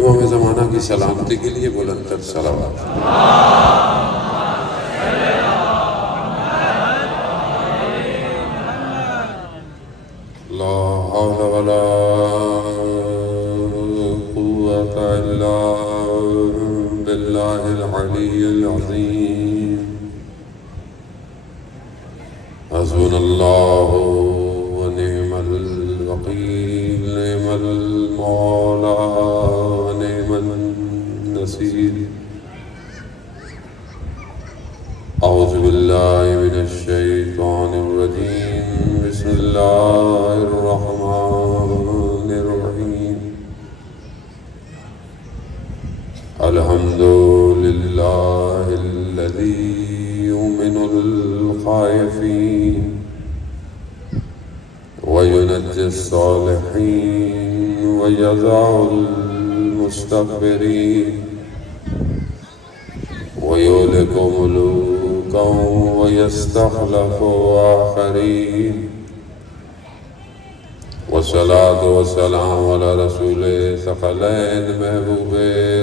امام زمانہ کی سلامتی کے لیے بلند تر صلوات۔ لا حول ولا قوة إلا بالله العلي العظيم۔ حسبنا الله ونعم الوكيل، نعم المولى ونعم النصير۔ أعوذ بالله من الشيطان الرجيم، بسم الله الرحمن الرحيم۔ الحمد لله الذي يؤمن الخائفين وينجي الصالحين ويضع المستكبرين ويهلك ملوكا ويستخلف آخرين، والصلاة والسلام على رسول ثقلين محبوب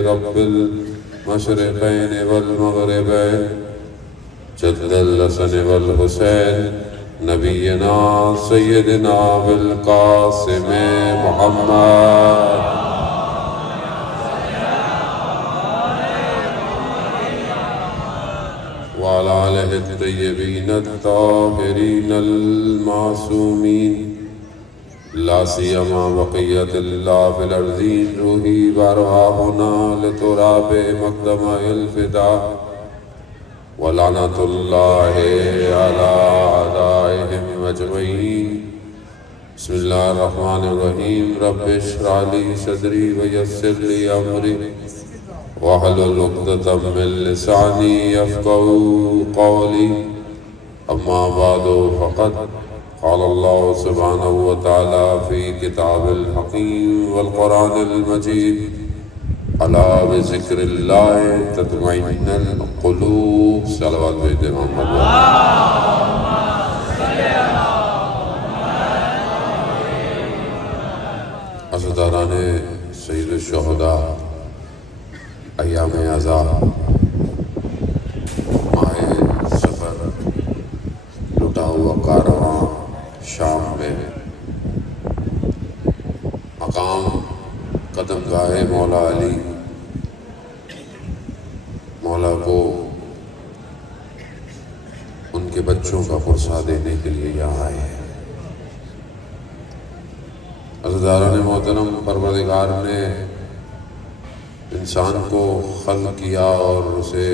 رب المشرقين والمغربين جد الحسن والحسين، نبينا سيدنا بالقاسم محمد وعلى آله الطيبين الطاهرين المعصومين، لا سيما بقية الله في الأرضين، روحي وأرواحنا لتراب مقدم الفداء، ولعنة الله على أعدائهم أجمعين۔ بسم الله الرحمن الرحيم، رب اشرح لي صدري ويسر لي أمري واحلل عقدة من لساني يفقهوا قولي، أما بعد فقد قال الله سبحانه وتعالى في كتاب الحكيم والقرآن المجيد، ألا بذكر الله تطمئن القلوب۔ صلوات بيت محمد۔ عزاداران سید الشہداء، ایام عزا، ماہ سفر، لٹا ہوا کارواں شام میں مقام قدم گاہ مولا علی، مولا کو ان کے بچوں کا پرسہ دینے کے لیے یہاں آئے ہیں۔ عزیزان محترم، پروردگار نے انسان کو خلق کیا اور اسے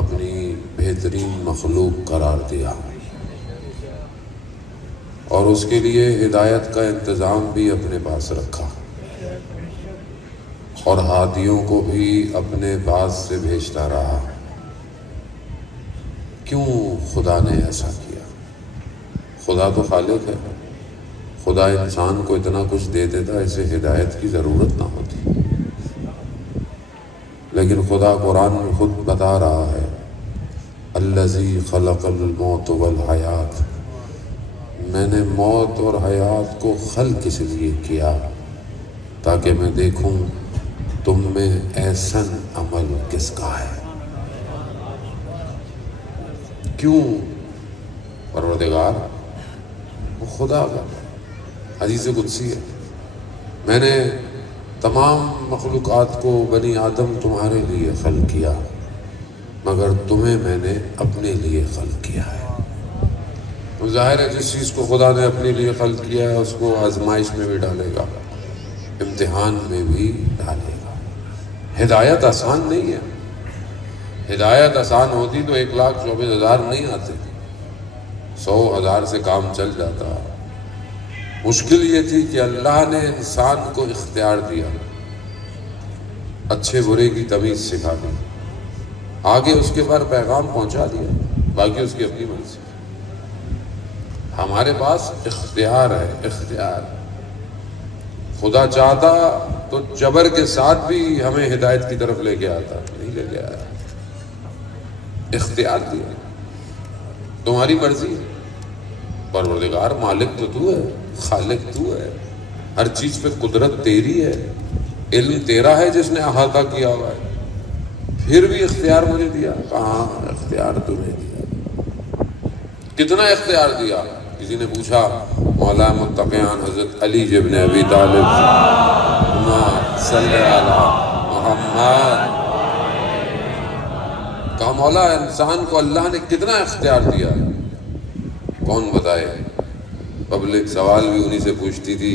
اپنی بہترین مخلوق قرار دیا، اور اس کے لیے ہدایت کا انتظام بھی اپنے پاس رکھا، اور ہادیوں کو بھی اپنے پاس سے بھیجتا رہا۔ کیوں خدا نے ایسا کیا؟ خدا تو خالق ہے، خدا انسان کو اتنا کچھ دے دیتا اسے ہدایت کی ضرورت نہ ہوتی، لیکن خدا قرآن میں خود بتا رہا ہے، الذی خلق الموت والحیات، میں نے موت اور حیات کو خلق اس لیے کیا تاکہ میں دیکھوں تم میں احسن عمل کس کا ہے۔ کیوں؟ پروردگار وہ خدا کا حدیث قدسی ہے، میں نے تمام مخلوقات کو بنی آدم تمہارے لیے خلق کیا، مگر تمہیں میں نے اپنے لیے خلق کیا ہے۔ تو ظاہر ہے جس چیز کو خدا نے اپنے لیے خلق کیا ہے اس کو آزمائش میں بھی ڈالے گا، امتحان میں بھی ڈالے گا۔ ہدایت آسان نہیں ہے، ہدایت آسان ہوتی تو 1,24,000 نہیں آتے، 100,000 سے کام چل جاتا۔ مشکل یہ تھی کہ اللہ نے انسان کو اختیار دیا، اچھے برے کی تمیز سکھا دی، آگے اس کے پر پیغام پہنچا دیا، باقی اس کی اپنی مرضی۔ ہمارے پاس اختیار ہے، اختیار۔ خدا چاہتا تو جبر کے ساتھ بھی ہمیں ہدایت کی طرف لے کے آتا، نہیں لے کے آیا، اختیار دیا، تمہاری مرضی ہے۔ پروردگار مالک تو تو ہے، خالق تو ہے، ہر چیز پہ قدرت تیری ہے، علم تیرا ہے جس نے احاطہ کیا ہوا ہے، پھر بھی اختیار مجھے دیا؟ کہاں اختیار تمہیں دیا؟ کتنا اختیار دیا؟ کسی نے پوچھا مولا متقیان حضرت علی ابن ابی طالب صلی علی محمد، کہا مولا انسان کو اللہ نے کتنا اختیار دیا؟ کون بتائے؟ پبلک سوال بھی انہی سے پوچھتی تھی،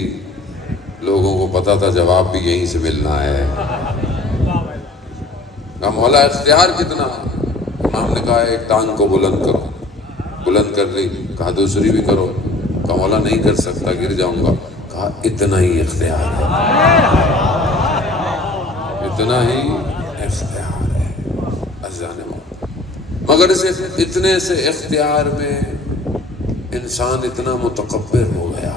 لوگوں کو پتا تھا جواب بھی یہیں سے ملنا ہے۔ کہا مولا اختیار کتنا؟ امام نے کہا ایک ٹانگ کو بلند کرو، بلند کر لی، کہا دوسری بھی کرو، کہا مولا نہیں کر سکتا گر جاؤں گا، کہا اتنا ہی اختیار ہے، اتنا ہی اختیار ہے عزیزان موت۔ مگر صرف اتنے سے اختیار میں انسان اتنا متکبر ہو گیا،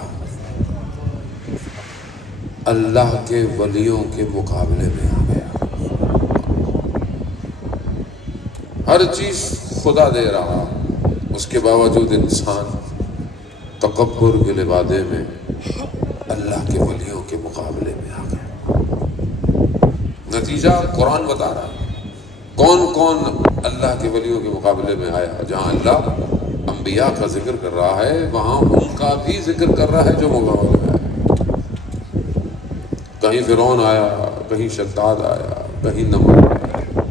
اللہ کے ولیوں کے مقابلے میں آ گیا۔ ہر چیز خدا دے رہا، اس کے باوجود انسان تکبر کے لبادے میں اللہ کے ولیوں کے مقابلے میں آ گیا۔ نتیجہ قرآن بتا رہا ہے کون کون اللہ کے ولیوں کے مقابلے میں آیا۔ جہاں اللہ انبیاء کا ذکر کر رہا ہے وہاں ان کا بھی ذکر کر رہا ہے جو مقابلے میں آیا۔ کہیں فرعون آیا، کہیں شداد آیا، کہیں نمرود آیا،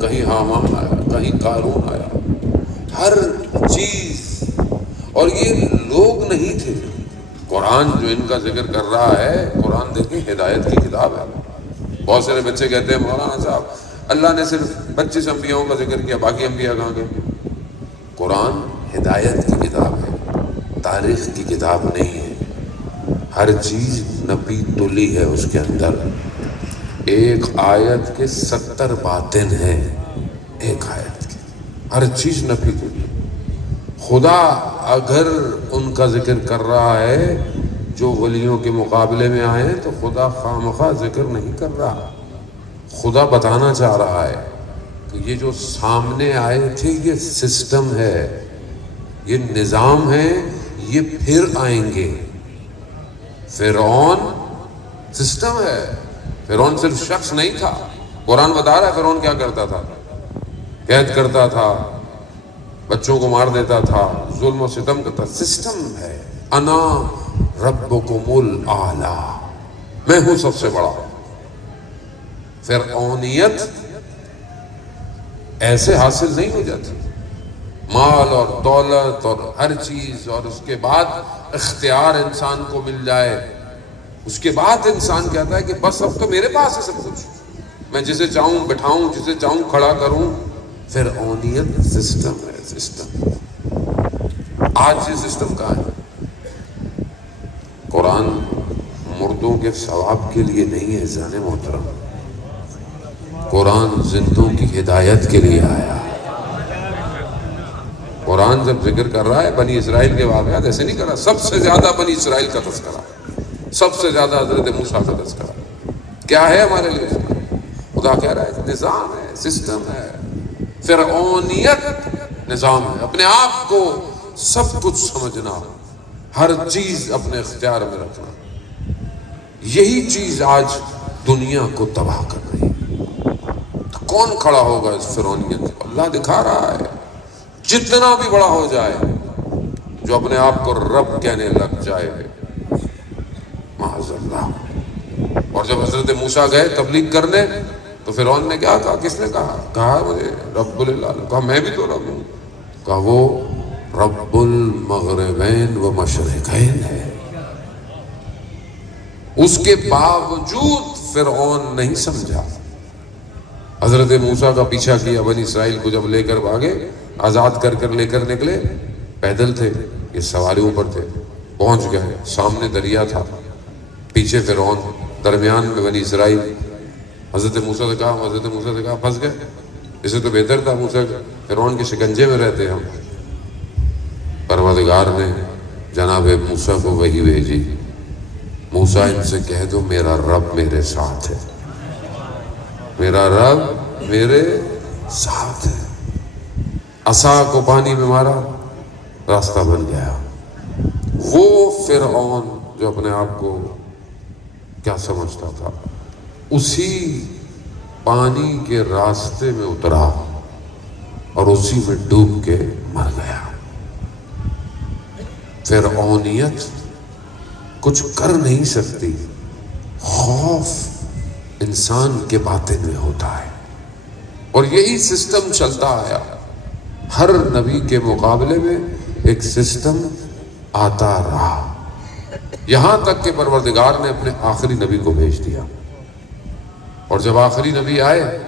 کہیں حامان آیا، کہیں قارون آیا، ہر چیز۔ اور یہ لوگ نہیں تھے، قرآن جو ان کا ذکر کر رہا ہے، قرآن دیکھیں ہدایت کی کتاب ہے۔ بہت سارے بچے کہتے ہیں مولانا صاحب اللہ نے صرف 25 انبیاءوں کا ذکر کیا، باقی انبیاء کہاں گئے؟ قرآن ہدایت کی کتاب ہے، تاریخ کی کتاب نہیں ہے۔ ہر چیز نپی تلی ہے اس کے اندر، ایک آیت کے 70 باطن ہیں، ایک آیت کی ہر چیز نپی تلی۔ خدا اگر ان کا ذکر کر رہا ہے جو ولیوں کے مقابلے میں آئے ہیں تو خدا خواہ ذکر نہیں کر رہا، خدا بتانا چاہ رہا ہے کہ یہ جو سامنے آئے تھے یہ سسٹم ہے، یہ نظام ہے، یہ پھر آئیں گے۔ فرعون سسٹم ہے، فرعون صرف شخص نہیں تھا۔ قرآن بتا رہا ہے فرعون کیا کرتا تھا، قید کرتا تھا، بچوں کو مار دیتا تھا، ظلم و ستم کرتا۔ سسٹم ہے، انا ربکم الاعلی، میں ہوں سب سے بڑا۔ فرعونیت ایسے حاصل نہیں ہو جاتی، مال اور دولت اور ہر چیز، اور اس کے بعد اختیار انسان کو مل جائے، اس کے بعد انسان کہتا ہے کہ بس اب تو میرے پاس ہے سب کچھ، میں جسے چاہوں بٹھاؤں، جسے چاہوں کھڑا کروں۔ فرعونیت سسٹم ہے، سسٹم۔ آج یہ سسٹم کہاں ہے؟ قرآن مردوں کے ثواب کے لیے نہیں ہے جان محترم، قرآن زندوں کی ہدایت کے لیے آیا۔ قرآن جب ذکر کر رہا ہے بنی اسرائیل کے واقعات، ایسے نہیں کر رہا سب سے زیادہ بنی اسرائیل کا تذکرہ، سب سے زیادہ حضرت موسیٰ کا تذکرہ۔ کیا ہے ہمارے لیے؟ خدا کہہ رہا ہے نظام ہے، سسٹم ہے۔ فرعونیت نظام ہے، اپنے آپ کو سب کچھ سمجھنا، ہر چیز اپنے اختیار میں رکھنا، یہی چیز آج دنیا کو تباہ کر رہی ہے۔ تو کون کھڑا ہوگا اس فرعونیت کو؟ اللہ دکھا رہا ہے جتنا بھی بڑا ہو جائے، جو اپنے آپ کو رب کہنے لگ جائے، معاذ اللہ۔ اور جب حضرت موسیٰ گئے تبلیغ کرنے تو فرعون نے کیا کہا؟ کس نے کہا؟ کہا مجھے رب العالمین، کہا میں بھی تو رب ہوں، کہا وہ رب المغربین و مشرقین ہے۔ اس کے باوجود فرعون نہیں سمجھا، حضرت موسیٰ کا پیچھا کیا، بنی اسرائیل کو جب لے کر بھاگے، آزاد کر کر لے کر نکلے، پیدل تھے، یہ سواریوں پر تھے، پہنچ گئے، سامنے دریا تھا، پیچھے فرعون، درمیان میں بنی اسرائیل۔ حضرت موسیٰ سے کہا پھنس گئے، اسے تو بہتر تھا موسیٰ فرعون کے شکنجے میں رہتے ہم۔ پروردگار نے جناب موسیٰ کو وحی بھیجی، موسیٰ ان سے کہہ دو میرا رب میرے ساتھ ہے، میرا رب میرے ساتھ ہے۔ عصا کو پانی میں مارا، راستہ بن گیا۔ وہ فرعون جو اپنے آپ کو کیا سمجھتا تھا؟ اسی پانی کے راستے میں اترا اور اسی میں ڈوب کے مر گیا۔ فرعونیت کچھ کر نہیں سکتی، خوف انسان کے باطن میں ہوتا ہے، اور یہی سسٹم چلتا آیا۔ ہر نبی کے مقابلے میں ایک سسٹم آتا رہا، یہاں تک کہ پروردگار نے اپنے آخری نبی کو بھیج دیا۔ اور جب آخری نبی آئے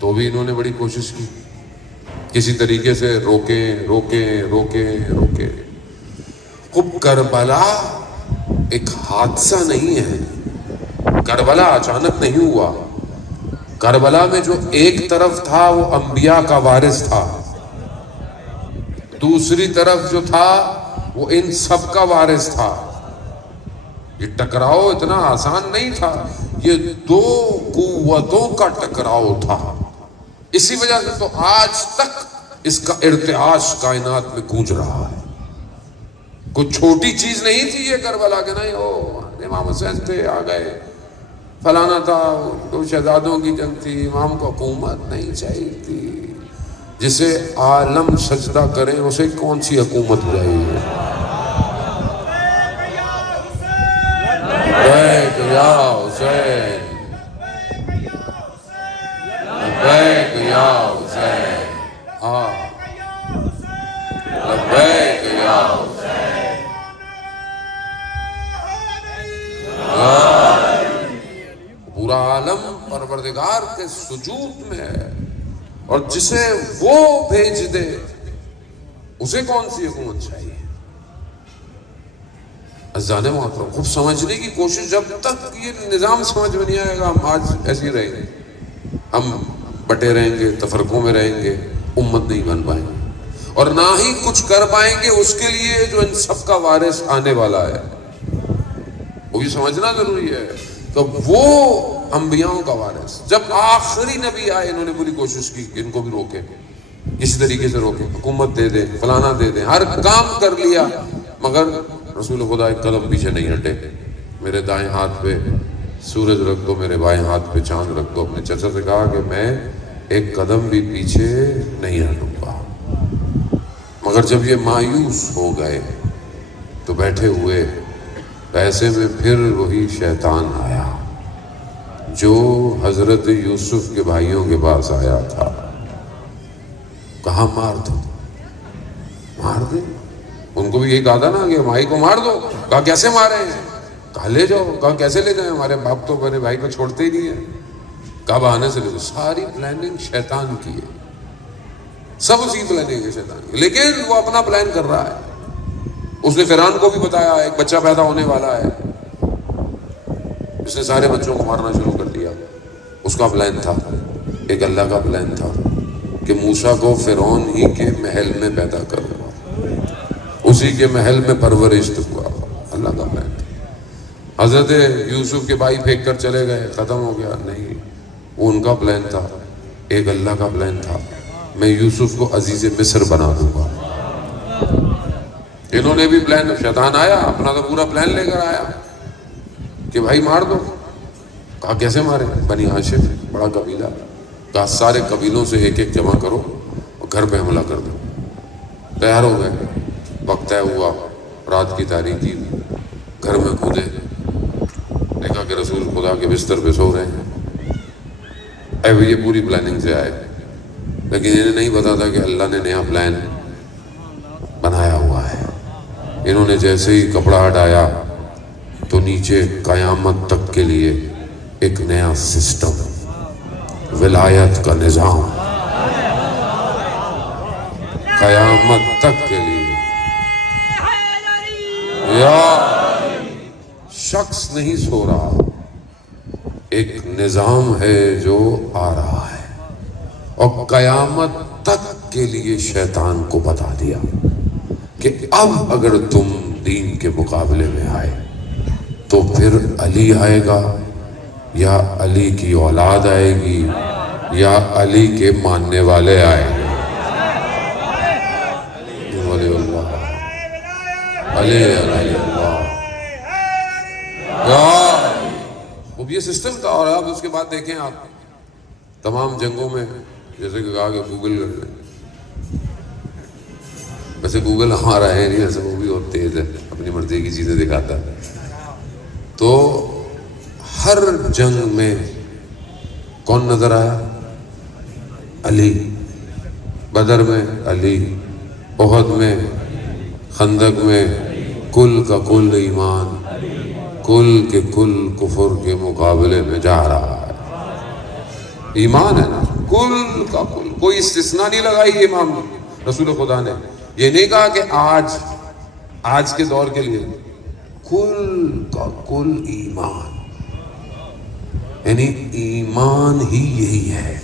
تو بھی انہوں نے بڑی کوشش کی، کسی طریقے سے روکیں۔ اب کربلا ایک حادثہ نہیں ہے، کربلا اچانک نہیں ہوا۔ کربلا میں جو ایک طرف تھا وہ انبیاء کا وارث تھا، دوسری طرف جو تھا وہ ان سب کا وارث تھا۔ یہ ٹکراؤ اتنا آسان نہیں تھا، یہ دو قوتوں کا ٹکراؤ تھا۔ اسی وجہ سے تو آج تک اس کا ارتعاش کائنات میں گونج رہا ہے۔ کوئی چھوٹی چیز نہیں تھی یہ کربلا کہ نہیں امام حسین تھے آ گئے، فلانا تھا، دو شہزادوں کی جنگ تھی، امام کو حکومت نہیں چاہیے تھی۔ جسے عالم سجدہ کرے اسے کون سی حکومت چاہیے؟ لبیک یا حسین، لبیک یا حسین، لبیک یا حسین۔ پورا عالم پروردگار کے سجود میں ہے، اور جسے وہ بھیج دے اسے کون سی حکومت چاہیے؟ عزیزان محترم، خوب سمجھنے کی کوشش، جب تک یہ نظام سمجھ میں نہیں آئے گا ہم آج ایسے ہی رہیں گے، ہم بٹے رہیں گے، تفرقوں میں رہیں گے، امت نہیں بن پائیں گے، اور نہ ہی کچھ کر پائیں گے اس کے لیے جو ان سب کا وارث آنے والا ہے۔ وہ بھی سمجھنا ضروری ہے کہ وہ انبیاءوں کا وارث، جب آخری نبی آئے انہوں نے پوری کوشش کی کہ ان کو بھی روکے، کسی طریقے سے روکے، حکومت دے دیں، فلانا دے دیں، ہر کام کر لیا، مگر رسول خدا ایک قدم پیچھے نہیں ہٹے۔ میرے دائیں ہاتھ پہ سورج رکھ دو، میرے بائیں ہاتھ پہ چاند رکھ دو۔ اپنے چچا سے کہا کہ میں ایک قدم بھی پیچھے نہیں ہٹوں گا۔ مگر جب یہ مایوس ہو گئے تو بیٹھے ہوئے، ایسے میں پھر وہی شیطان آیا جو حضرت یوسف کے بھائیوں کے پاس آیا تھا۔ کہاں مار دو، مار دے، ان کو بھی یہی کہا تھا نا کہ بھائی کو مار دو۔ کہا کیسے مارے ہیں؟ کہا لے جاؤ۔ کہا کیسے لے جائیں، ہمارے باپ تو میرے بھائی کو چھوڑتے ہی نہیں ہیں۔ کہا بہانے سے لے جاؤ۔ ساری پلاننگ شیطان کی ہے، سب اسی پلاننگ ہے شیطان کی، لیکن وہ اپنا پلان کر رہا ہے۔ اس نے فرعون کو بھی بتایا ایک بچہ پیدا ہونے والا ہے، اس نے سارے بچوں کو مارنا شروع کر دیا۔ اس کا پلان تھا، ایک اللہ کا پلان تھا کہ موسیٰ کو فرعون ہی کے محل میں پیدا کروں گا، اسی کے محل میں پرورش ہوا، اللہ کا پلان تھا۔ حضرت یوسف کے بھائی پھینک کر چلے گئے، ختم ہو گیا، نہیں، وہ ان کا پلان تھا، ایک اللہ کا پلان تھا، میں یوسف کو عزیز مصر بنا دوں گا۔ انہوں نے بھی پلان، شیطان آیا اپنا تو پورا پلان لے کر آیا کہ بھائی مار دو۔ کہا کیسے مارے؟ بنی ہاشم بڑا قبیلہ، کہا سارے قبیلوں سے ایک ایک جمع کرو اور گھر پہ حملہ کر دو۔ تیار ہو گئے، وقت طے ہوا، رات کی تاریکی، گھر میں کودے، دیکھا کہ رسول خدا کے بستر پہ سو رہے ہیں۔ یہ پوری پلاننگ سے آئے، لیکن انہیں نہیں پتا تھا کہ اللہ نے نیا پلان بنایا ہوا ہے۔ انہوں نے جیسے ہی کپڑا ہٹایا تو نیچے قیامت تک کے لیے ایک نیا سسٹم، ولایت کا نظام، قیامت تک کے لیے۔ یا شخص نہیں سو رہا، ایک نظام ہے جو آ رہا ہے، اور قیامت تک کے لیے شیطان کو بتا دیا کہ اب اگر تم دین کے مقابلے میں آئے تو پھر علی آئے گا، یا علی کی اولاد آئے گی، یا علی کے ماننے والے آئیں گے۔ ولی اللہ، علی علی اللہ، یا اب یہ سسٹم تھا. اور اب اس کے بعد دیکھیں آپ تمام جنگوں میں جیسے کہ کہا کہ گوگل کر لیں. ویسے گوگل ہمارا ہے نہیں, ویسے وہ بھی بہت تیز ہے, اپنی مرضی کی چیزیں دکھاتا ہے. تو ہر جنگ میں کون نظر آیا؟ علی. بدر میں علی, احد میں, خندق میں, کل کا کل ایمان کل کے کل کفر کے مقابلے میں جا رہا ہے. ایمان ہے نا, کل کا کل, کوئی استثناء نہیں لگائی امام رسول خدا نے. یہ نہیں کہا کہ آج کے دور کے لیے, کل کا کل ایمان, یعنی ایمان ہی یہی ہے.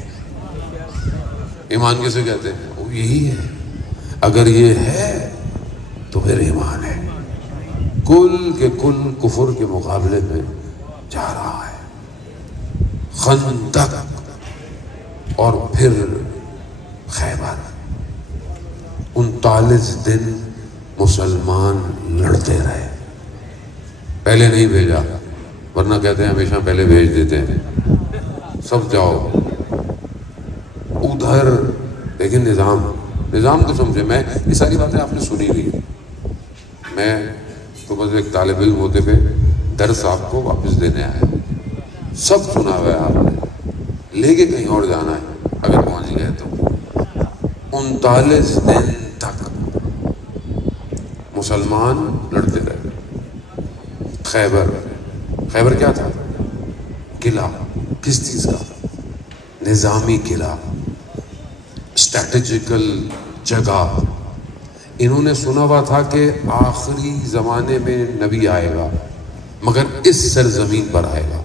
ایمان کیسے کہتے ہیں؟ وہ یہی ہے. اگر یہ ہے تو پھر ایمان ہے. کل کے کل کفر کے مقابلے میں جا رہا ہے. خندق اور پھر خیبر, 39 دن مسلمان لڑتے رہے. پہلے نہیں بھیجا, ورنہ کہتے ہیں ہمیشہ پہلے بھیج دیتے ہیں, سب جاؤ ادھر. لیکن نظام کو سمجھے. میں یہ ساری باتیں آپ نے سنی نہیں, میں تو بس ایک طالب علم ہوتے ہوئے درس آپ کو واپس دینے آیا. سب سنا ہوا ہے آپ نے, لے کے کہیں اور جانا ہے اگر پہنچ گئے تو. 39 دن تک مسلمان لڑتے رہے. خیبر کیا تھا؟ قلعہ. کس چیز کا؟ نظامی قلعہ, اسٹریٹجیکل جگہ. انہوں نے سنا ہوا تھا کہ آخری زمانے میں نبی آئے گا, مگر اس سرزمین پر آئے گا.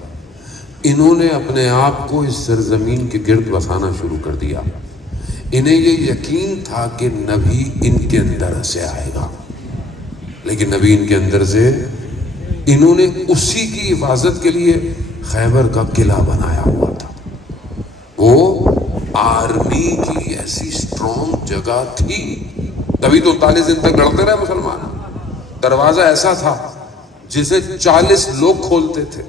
انہوں نے اپنے آپ کو اس سرزمین کے گرد بسانا شروع کر دیا. انہیں یہ یقین تھا کہ نبی ان کے اندر سے آئے گا, لیکن نبی ان کے اندر سے, انہوں نے اسی کی حفاظت کے لیے خیبر کا قلعہ بنایا ہوا تھا. وہ آرمی کی ایسی سٹرونگ جگہ تھی, تبھی تو 39 دن تک لڑتے رہے مسلمان. دروازہ ایسا تھا جسے 40 لوگ کھولتے تھے.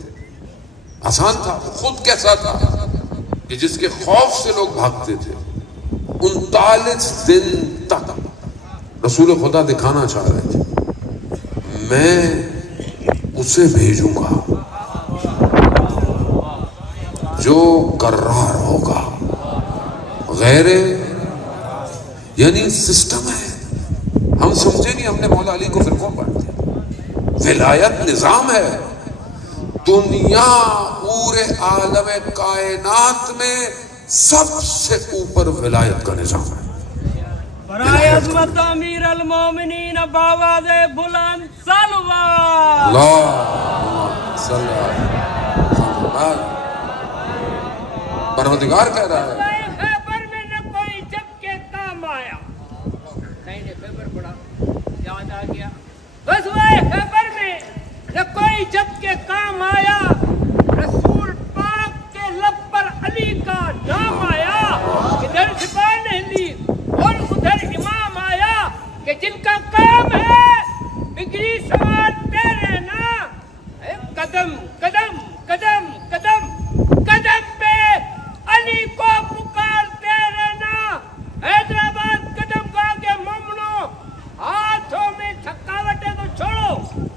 آسان تھا, خود کیسا تھا کہ جس کے خوف سے لوگ بھاگتے تھے. 39 دن تک رسول خدا دکھانا چاہ رہے تھے, میں اسے بھیجوں گا جو کرار ہوگا. غیر یعنی سسٹم ہے. ہم سمجھے نہیں, ہم نے مولا علی کو فرقوں بانٹ دیا. ولایت نظام ہے. دنیا پورے عالم کائنات میں سب سے اوپر ولایت کا نظام ہے. برائے عظمت امیر المومنین باواز بلند صلوات. اللہ صلی اللہ. پروردگار کہہ رہا ہے خیبر میں نہ کوئی جب کے کام آیا. نہیں خیبر پڑا, یاد آ گیا. غزوہ خیبر میں نہ کوئی جب کے کام آیا. رسول پاک کے لب پر علی کا نام آیا. ادھر سپاہ نہیں لی اور ادھر امام آیا کہ جن کا کام ہے بگڑی سوار پہ رہنا. قدم قدم قدم قدم قدم پہ علی کو پکارتے رہنا. حیدرآباد قدم کا کے مومنو, ہاتھوں میں تھکاوٹیں تو چھوڑو,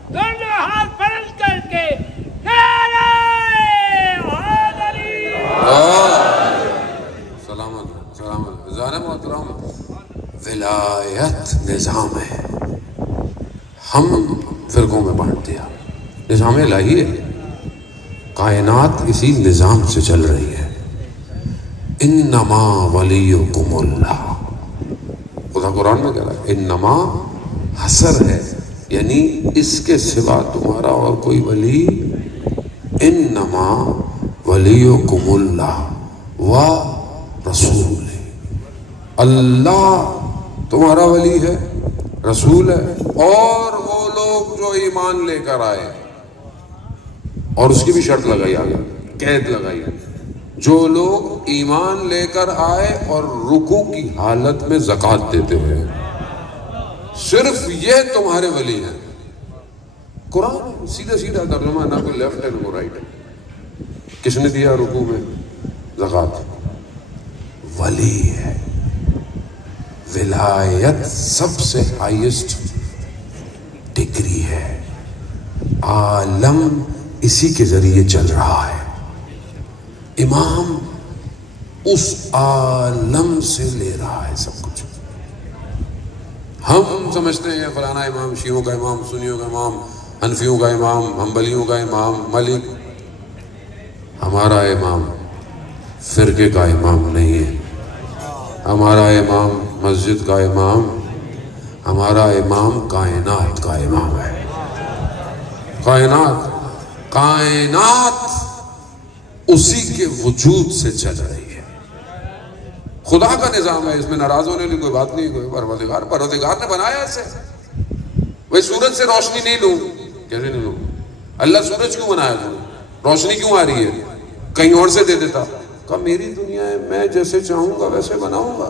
دونوں ہاتھ بلند کر کے نعرہ حیدری. سلامت سلامت. زارہ محترم, ولایت نظام ہے. ہم فرقوں میں بانٹ دیا. نظام الہی ہے, کائنات اسی نظام سے چل رہی ہے. انما ولیکم اللہ. خدا قرآن میں کہہ رہا ہے انما, حسر ہے, یعنی اس کے سوا تمہارا اور کوئی ولی. انما ولیکم اللہ و رسول. اللہ تمہارا ولی ہے, رسول ہے, اور وہ لوگ جو ایمان لے کر آئے. اور اس کی بھی شرط لگائی, آگے قید لگائی, جو لوگ ایمان لے کر آئے اور رکوع کی حالت میں زکوٰۃ دیتے ہیں, صرف یہ تمہارے ولی ہیں. قرآن سیدھا سیدھا ترجمہ, نہ کوئی لیفٹ ہے نہ کوئی رائٹ ہے. کس نے دیا رکوع میں؟ زکوٰۃ. ولی ہے. ولایت سب سے ہائیسٹ ڈگری ہے. عالم اسی کے ذریعے چل رہا ہے. امام اس عالم سے لے رہا ہے سب کچھ. ہم سمجھتے ہیں فلانا امام شیعوں کا امام، سنیوں کا امام، حنفیوں کا امام، حنبلیوں کا امام، مالک. ہمارا امام فرقے کا امام نہیں ہے. ہمارا امام مسجد کا امام، ہمارا امام کائنات کا امام ہے. کائنات اسی کے وجود سے چل رہی ہے. خدا کا نظام ہے، اس میں ناراض ہونے کی کوئی بات نہیں. کوئی پروردگار نے بنایا اسے. بھائی سورج سے روشنی نہیں لوں، کیسے نہیں لوں؟ اللہ سورج کیوں بنایا تھا؟ روشنی کیوں آ رہی ہے؟ کہیں اور سے دے دیتا. کہا میری دنیا ہے، میں جیسے چاہوں گا ویسے بناؤں گا.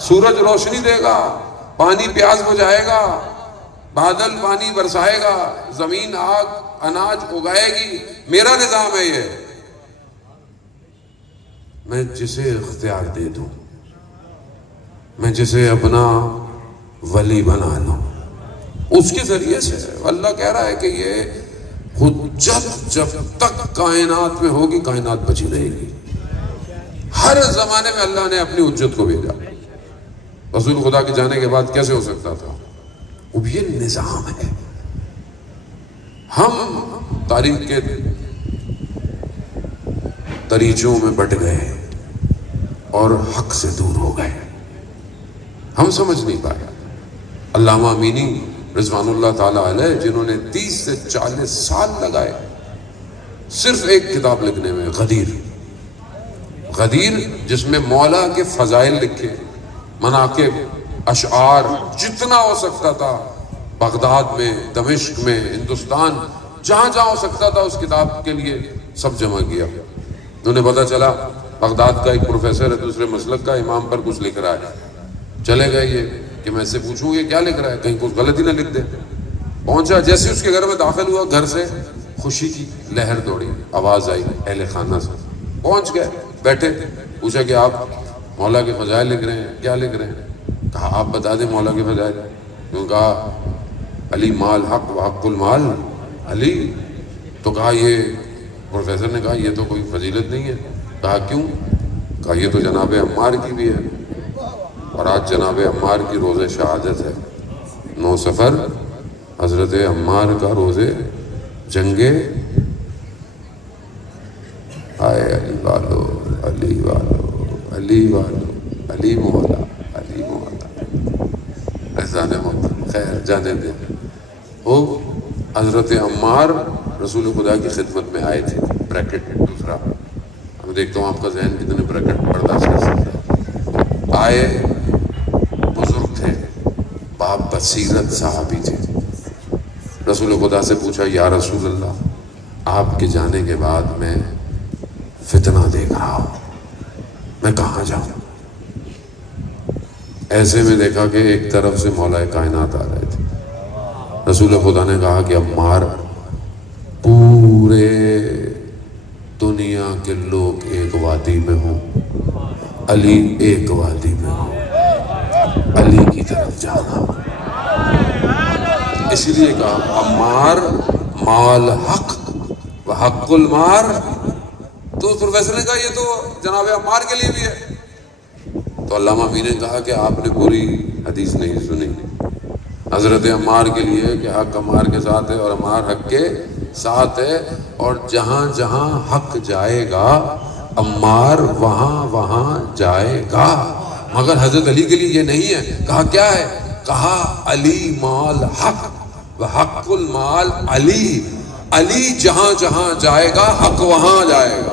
سورج روشنی دے گا، پانی پیاس بجھائے گا، بادل پانی برسائے گا، زمین آگ اناج اگائے گی. میرا نظام ہے یہ. میں جسے اختیار دے دوں، میں جسے اپنا ولی بنا لوں، اس کے ذریعے سے. اللہ کہہ رہا ہے کہ یہ حجت جب تک کائنات میں ہوگی کائنات بچی رہے گی. ہر زمانے میں اللہ نے اپنی حجت کو بھیجا. رسول خدا کے جانے کے بعد کیسے ہو سکتا تھا؟ اب یہ نظام ہے. ہم تاریخ کے دریچوں میں بٹ گئے اور حق سے دور ہو گئے. ہم سمجھ نہیں پایا. علامہ امینی رضوان اللہ تعالیٰ علیہ، جنہوں نے 30 سے 40 سال لگائے صرف ایک کتاب لکھنے میں، غدیر، جس میں مولا کے فضائل لکھے، مناقب، اشعار، جتنا ہو سکتا تھا بغداد میں، دمشق میں، ہندوستان، جہاں جہاں ہو سکتا تھا اس کتاب کے لیے سب جمع کیا. انہیں پتا چلا بغداد کا ایک پروفیسر ہے، دوسرے مسلک کا، امام پر کچھ لکھ رہا ہے. چلے گئے یہ کہ میں اس سے پوچھوں یہ کیا لکھ رہا ہے، کہیں کچھ غلطی نہ لکھ دے. پہنچا، جیسے اس کے گھر میں داخل ہوا، گھر سے خوشی کی لہر دوڑی، آواز آئی اہل خانہ سے. پہنچ گئے، بیٹھے، پوچھا کہ آپ مولا کے فضائل لکھ رہے ہیں، کیا لکھ رہے ہیں؟ کہا آپ بتا دیں مولا کے فضائل. کیوں؟ کہا علی مال حق و حق المال علی. تو کہا یہ پروفیسر نے کہا یہ تو کوئی فضیلت نہیں ہے. کہا کیوں؟ کہا یہ تو جناب عمار کی بھی ہے، اور آج جناب عمار کی روز شہادت ہے. 9 صفر حضرت عمار کا روز جنگ. آئے علی والو، علی والو، علی والو، علی مولا، علی مولا. ایسا نہیں، خیر جانے دیں. وہ حضرت عمار رسول خدا کی خدمت میں آئے تھے. بریکٹ دوسرا، میں دیکھتا ہوں آپ کا ذہن کتنے بریکٹ برداشت کر سکتا ہے. آئے، بزرگ تھے، باپ بصیرت صحابی تھے. رسول خدا سے پوچھا یا رسول اللہ، آپ کے جانے کے بعد میں فتنہ دیکھ رہا ہوں، میں کہاں جاؤں؟ ایسے میں دیکھا کہ ایک طرف سے مولا کائنات آ رہے تھے. رسول خدا نے کہا کہ عمار، پورے دنیا کے لوگ ایک وادی میں ہوں، علی ایک وادی میں ہوں، علی کی طرف جانا. اسی لیے کہا عمار مال حق و حق المار. تو پروفیسر نے کہا یہ تو جناب عمار کے لیے بھی ہے. تو علامہ امین نے کہا کہ آپ نے پوری حدیث نہیں سنی. حضرت عمار کے لیے کہ حق عمار کے ساتھ ہے اور عمار حق کے ساتھ ہے، اور جہاں جہاں حق جائے گا عمار وہاں وہاں جائے گا. مگر حضرت علی کے لیے یہ نہیں ہے. کہا کیا ہے؟ کہا علی مال حق و حق المال علی. علی جہاں جہاں جائے گا حق وہاں جائے گا.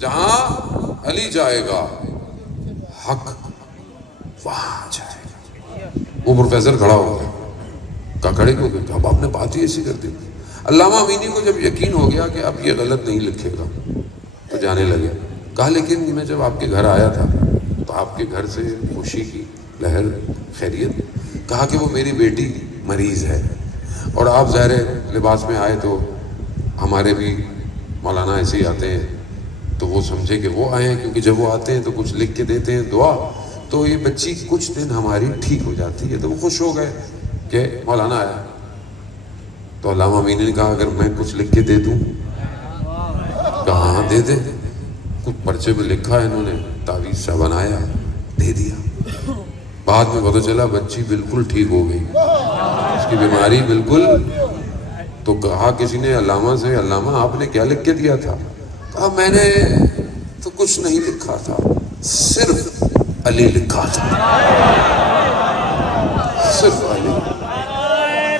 جہاں علی جائے گا حق وہاں جائے گا. وہ پروفیسر کھڑا ہو گیا. کہا کھڑے کیوں گئے؟ اب آپ نے بات ہی ایسی کر دی. علامہ امینی کو جب یقین ہو گیا کہ اب یہ غلط نہیں لکھے گا تو جانے لگے. کہا لیکن میں جب آپ کے گھر آیا تھا تو آپ کے گھر سے خوشی کی لہر، خیریت؟ کہا کہ وہ میری بیٹی مریض ہے اور آپ ظاہر لباس میں آئے تو ہمارے بھی مولانا ایسے ہی آتے ہیں تو وہ سمجھے کہ وہ آئے ہیں، کیونکہ جب وہ آتے ہیں تو کچھ لکھ کے دیتے ہیں دعا، تو یہ بچی کچھ دن ہماری ٹھیک ہو جاتی ہے۔ تو وہ خوش ہو گئے کہ مولانا آیا۔ تو علامہ امینی نے کہا اگر میں کچھ لکھ کے دے دوں؟ کہا ہاں دے دے۔ کچھ پرچے پہ لکھا انہوں نے، تعویذ سا بنایا، دے دیا۔ بعد میں پتہ چلا بچی بالکل ٹھیک ہو گئی، اس کی بیماری بالکل۔ تو کہا کسی نے علامہ سے، علامہ آپ نے کیا لکھ کے دیا تھا؟ کہا میں نے تو کچھ نہیں لکھا تھا، صرف علی لکھا تھا، صرف علی۔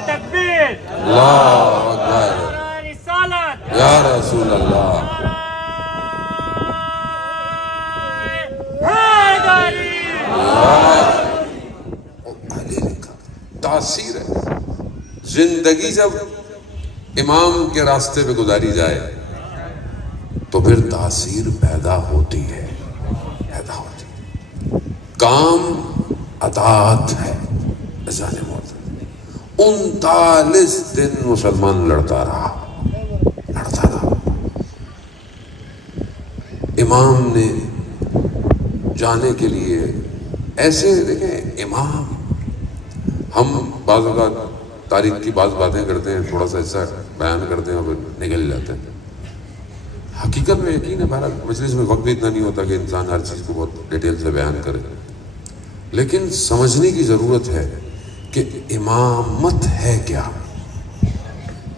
تکبیر، اللہ اکبر، رسالت، یا رسول اللہ۔ علی لکھا، تاثیر ہے۔ زندگی جب امام کے راستے پہ گزاری جائے تو پھر تاثیر پیدا ہوتی ہے، پیدا ہوتی ہے۔ کام اطاعت ہے۔ جانے موت 39 دن مسلمان لڑتا رہا۔ امام نے جانے کے لیے ایسے دیکھیں، امام، ہم بعض اوقات تاریخ کی بعض باتیں کرتے ہیں، تھوڑا سا حصہ بیان کرتے ہیں اور پھر نکل جاتے ہیں۔ حقیقت میں یقین ہے، بہرحال مجلس میں وقت بھی اتنا نہیں ہوتا کہ انسان ہر چیز کو بہت ڈیٹیل سے بیان کرے، لیکن سمجھنے کی ضرورت ہے کہ امامت ہے کیا،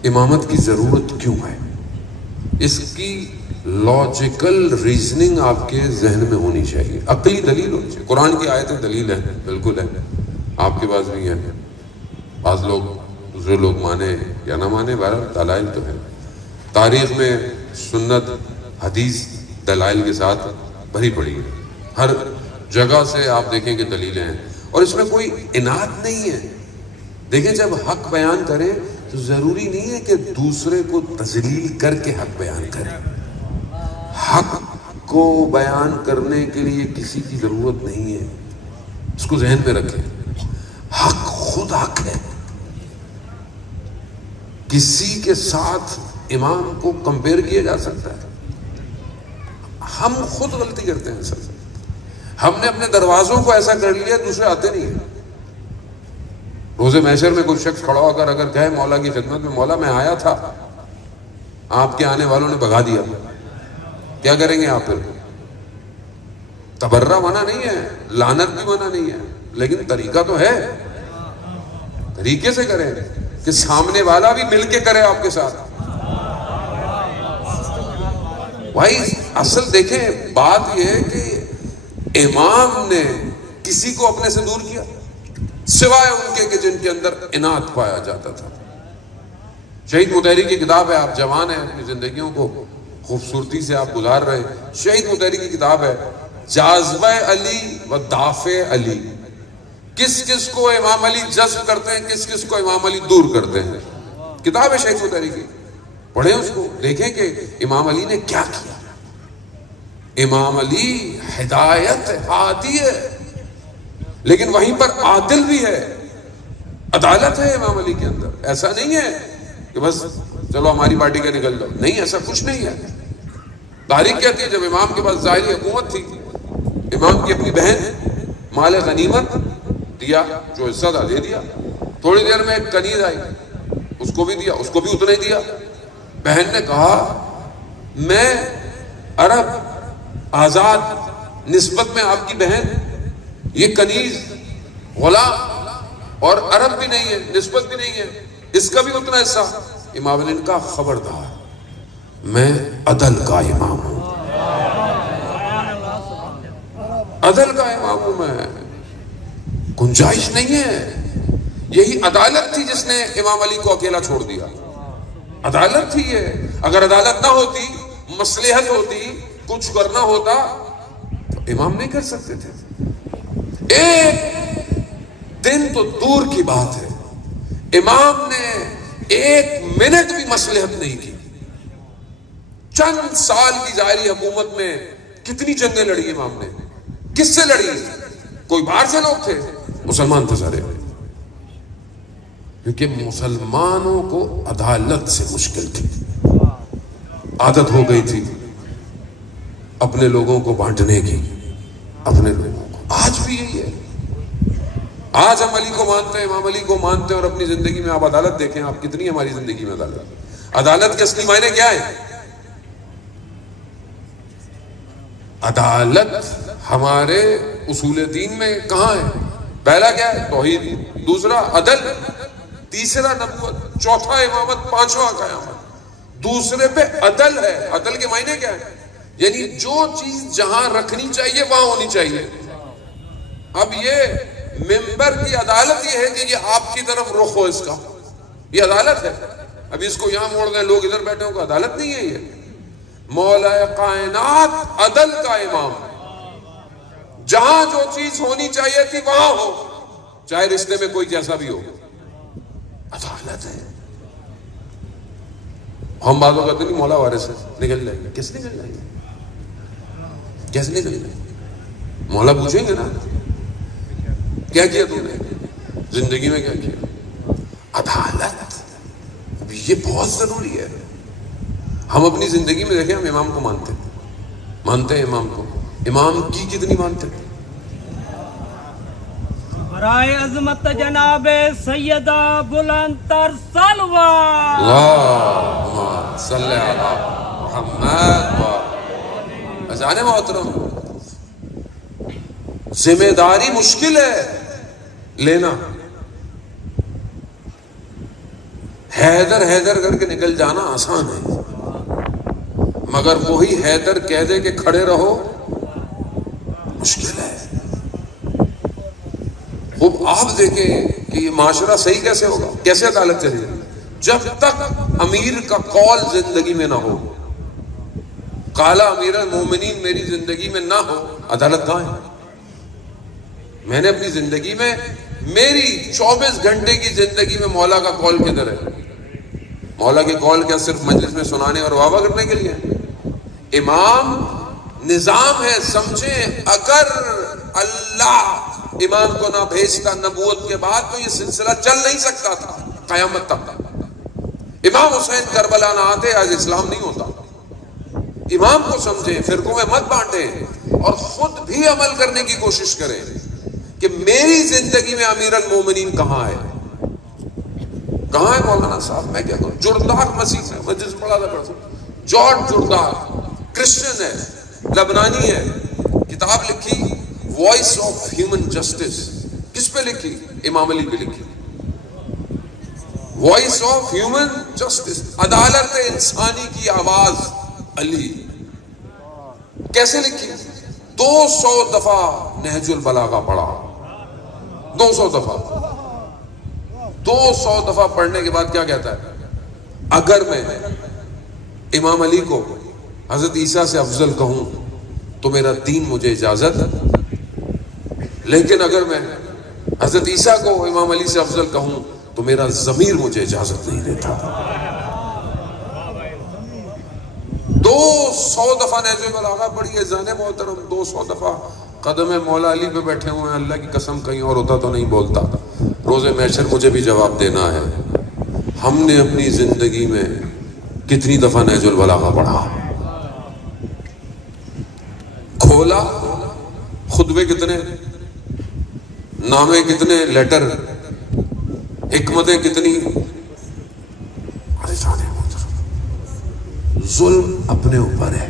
امامت کی ضرورت کیوں ہے۔ اس کی لاجیکل ریزننگ آپ کے ذہن میں ہونی چاہیے، عقلی دلیل ہونی چاہیے۔ قرآن کی آیتیں دلیل ہیں، بالکل ہے، آپ کے پاس بھی ہیں، بعض لوگ دوسرے لوگ مانے یا نہ مانے، بہرحال دلائل تو ہے۔ تاریخ میں سنت، حدیث دلائل کے ساتھ بھری پڑی ہے، ہر جگہ سے آپ دیکھیں کہ دلیلیں ہیں، اور اس میں کوئی اناد نہیں ہے۔ دیکھیں جب حق بیان کریں تو ضروری نہیں ہے کہ دوسرے کو تذلیل کر کے حق بیان کریں۔ حق کو بیان کرنے کے لیے کسی کی ضرورت نہیں ہے، اس کو ذہن میں رکھیں۔ حق خود حق ہے، کسی کے ساتھ امام کو کمپیئر کیا جا سکتا ہے؟ ہم خود غلطی کرتے ہیں سر، ہم نے اپنے دروازوں کو ایسا کر لیا دوسرے آتے نہیں ہیں۔ روز محشر میں کوئی شخص کھڑا ہو کر اگر کہے مولا کی خدمت میں، مولا میں آیا تھا، آپ کے آنے والوں نے بھگا دیا، کیا کریں گے آپ؟ پھر تبرہ منع نہیں ہے، لعنت بھی منع نہیں ہے، لیکن طریقہ تو ہے، طریقے سے کریں کہ سامنے والا بھی مل کے کرے آپ کے ساتھ۔ بھائی اصل دیکھیں بات یہ ہے کہ امام نے کسی کو اپنے سے دور کیا سوائے ان کے کہ جن کے اندر انات پایا جاتا تھا۔ شہید مطہری کی کتاب ہے، آپ جوان ہیں، اپنی زندگیوں کو خوبصورتی سے آپ گزار رہے ہیں۔ شہید مطہری کی کتاب ہے جاذبہ علی و دافع علی، کس کس کو امام علی جذب کرتے ہیں، کس کس کو امام علی دور کرتے ہیں۔ کتاب ہے شہید مطہری کی، پڑھیں اس کو، دیکھیں کہ امام علی نے کیا کیا۔ امام علی ہدایت ہادی ہے، لیکن وہیں پر عادل بھی ہے، عدالت ہے امام علی کے اندر۔ ایسا نہیں ہے کہ بس چلو ہماری پارٹی کا نکل جاؤ، نہیں، ایسا کچھ نہیں ہے۔ تاریخ کہتی ہے جب امام کے پاس ظاہری حکومت تھی، امام کی اپنی بہن مال غنیمت دیا، جو حصہ تھا دے دیا، تھوڑی دیر میں ایک کنیز آئی، اس کو بھی دیا، اس کو بھی اتنا ہی دیا۔ بہن نے کہا میں عرب آزاد نسبت میں آپ کی بہن، یہ کنیز غلام اور عرب بھی نہیں ہے، نسبت بھی نہیں ہے، اس کا بھی اتنا حصہ۔ امام علی نے کہا خبردار، میں عدل کا امام ہوں، عدل کا امام ہوں میں، گنجائش نہیں ہے۔ یہی عدالت تھی جس نے امام علی کو اکیلا چھوڑ دیا، عدالت تھی یہ۔ اگر عدالت نہ ہوتی، مصلحت ہوتی، کچھ کرنا ہوتا تو امام نہیں کر سکتے تھے۔ ایک دن تو دور کی بات ہے، امام نے ایک منٹ بھی مصلحت نہیں کی۔ چند سال کی ظاہری حکومت میں کتنی جنگیں لڑی امام نے, کس سے لڑی؟ کوئی باہر سے لوگ تھے؟ مسلمان تھے سارے, کیونکہ مسلمانوں کو عدالت سے مشکل تھی, عادت ہو گئی تھی اپنے لوگوں کو بانٹنے کی, اپنے لوگوں کو. آج بھی یہی ہے, آج ہم علی کو مانتے ہیں, امام علی کو مانتے ہیں, اور اپنی زندگی میں آپ عدالت دیکھیں, آپ کتنی ہماری زندگی میں عدالت کے اصلی معنی کیا ہے؟ عدالت ہمارے اصول دین میں کہاں ہے؟ پہلا کیا ہے؟ توحید, دوسرا عدل, تیسرا نبوت, چوتھا امامت, پانچواں قیامت. دوسرے پہ عدل ہے. عدل کے معنی کیا ہے؟ یعنی جو چیز جہاں رکھنی چاہیے وہاں ہونی چاہیے. اب یہ ممبر کی عدالت یہ ہے کہ یہ آپ کی طرف رخ ہو, اس کا یہ عدالت ہے. اب اس کو یہاں موڑ گئے, لوگ ادھر بیٹھے ہوں, عدالت نہیں ہے یہ. مولا کائنات عدل کا امام, جہاں جو چیز ہونی چاہیے تھی وہاں ہو, چاہے رشتے میں کوئی جیسا بھی ہو, عدالت ہے. ہم باتوں کہتے نہیں مولا وارث سے نکل جائیں گے. کس نکل جائیں گے؟ کیسے نکل جائیں گے؟ مولا پوچھیں گے نا, کیا کیا تم نے زندگی میں, کیا کیا؟ عدالت یہ بہت ضروری ہے. ہم اپنی زندگی میں دیکھیں, ہم امام کو مانتے ہیں امام کو, امام کی کتنی مانتے ہیں؟ برائے عظمت جناب سیدہ بلند تر سلوہ اللہم صلی علی محمد. اذان محترم, ذمہ داری مشکل ہے لینا. حیدر کر کے نکل جانا آسان ہے, مگر وہی حیدر کہہ دے کہ کھڑے رہو مشکل ہے. خوب آپ دیکھیں کہ یہ معاشرہ صحیح کیسے ہوگا, کیسے عدالت چلے گی؟ جب تک امیر کا قول زندگی میں نہ ہو, قالا امیر المومنین میری زندگی میں نہ ہو, عدالت کہاں ہے؟ میں نے اپنی زندگی میں, میری 24 گھنٹے کی زندگی میں مولا کا قول کدھر ہے؟ مولا کے قول کیا صرف مجلس میں سنانے اور واہ کرنے کے لیے؟ امام نظام ہے, سمجھیں. اگر اللہ امام کو نہ بھیجتا نبوت کے بعد تو یہ سلسلہ چل نہیں سکتا تھا قیامت تک. امام حسین کربلا نہ آتے آج اسلام نہیں ہوتا. امام کو سمجھیں, فرقوں میں مت بانٹیں, اور خود بھی عمل کرنے کی کوشش کریں کہ میری زندگی میں امیر المومنین کہاں ہے. کہاں ہے مولانا صاحب؟ میں کیا کہوں, جرداق مسیح ہے, میں جس پڑھا تھا جارج جرداق, کرسچن ہے, لبنانی ہے, کتاب لکھی وائس آف ہیومن جسٹس. کس پہ لکھی؟ امام علی پہ لکھی. وائس آف ہیومن جسٹس, عدالت انسانی کی آواز, علی. کیسے لکھی؟ 200 دفعہ نہج البلاغہ پڑھا, 200 دفعہ. 200 دفعہ پڑھنے کے بعد کیا کہتا ہے؟ اگر میں امام علی کو حضرت عیسیٰ سے افضل کہوں تو میرا دین مجھے اجازت, لیکن اگر میں حضرت عیسیٰ کو امام علی سے افضل کہوں تو میرا ضمیر مجھے اجازت نہیں دیتا. 200 دفعہ نہج البلاغہ پڑھی ہے زانے محترم, 200 دفعہ. قدم مولا علی پہ بیٹھے ہوئے ہیں, اللہ کی قسم کہیں اور ہوتا تو نہیں بولتا. روز محشر مجھے بھی جواب دینا ہے. ہم نے اپنی زندگی میں کتنی دفعہ نہج البلاغہ پڑھا, کھولا, خطبے کتنے, نامے کتنے, لیٹر, حکمتیں کتنی. ظلم اپنے اوپر ہے.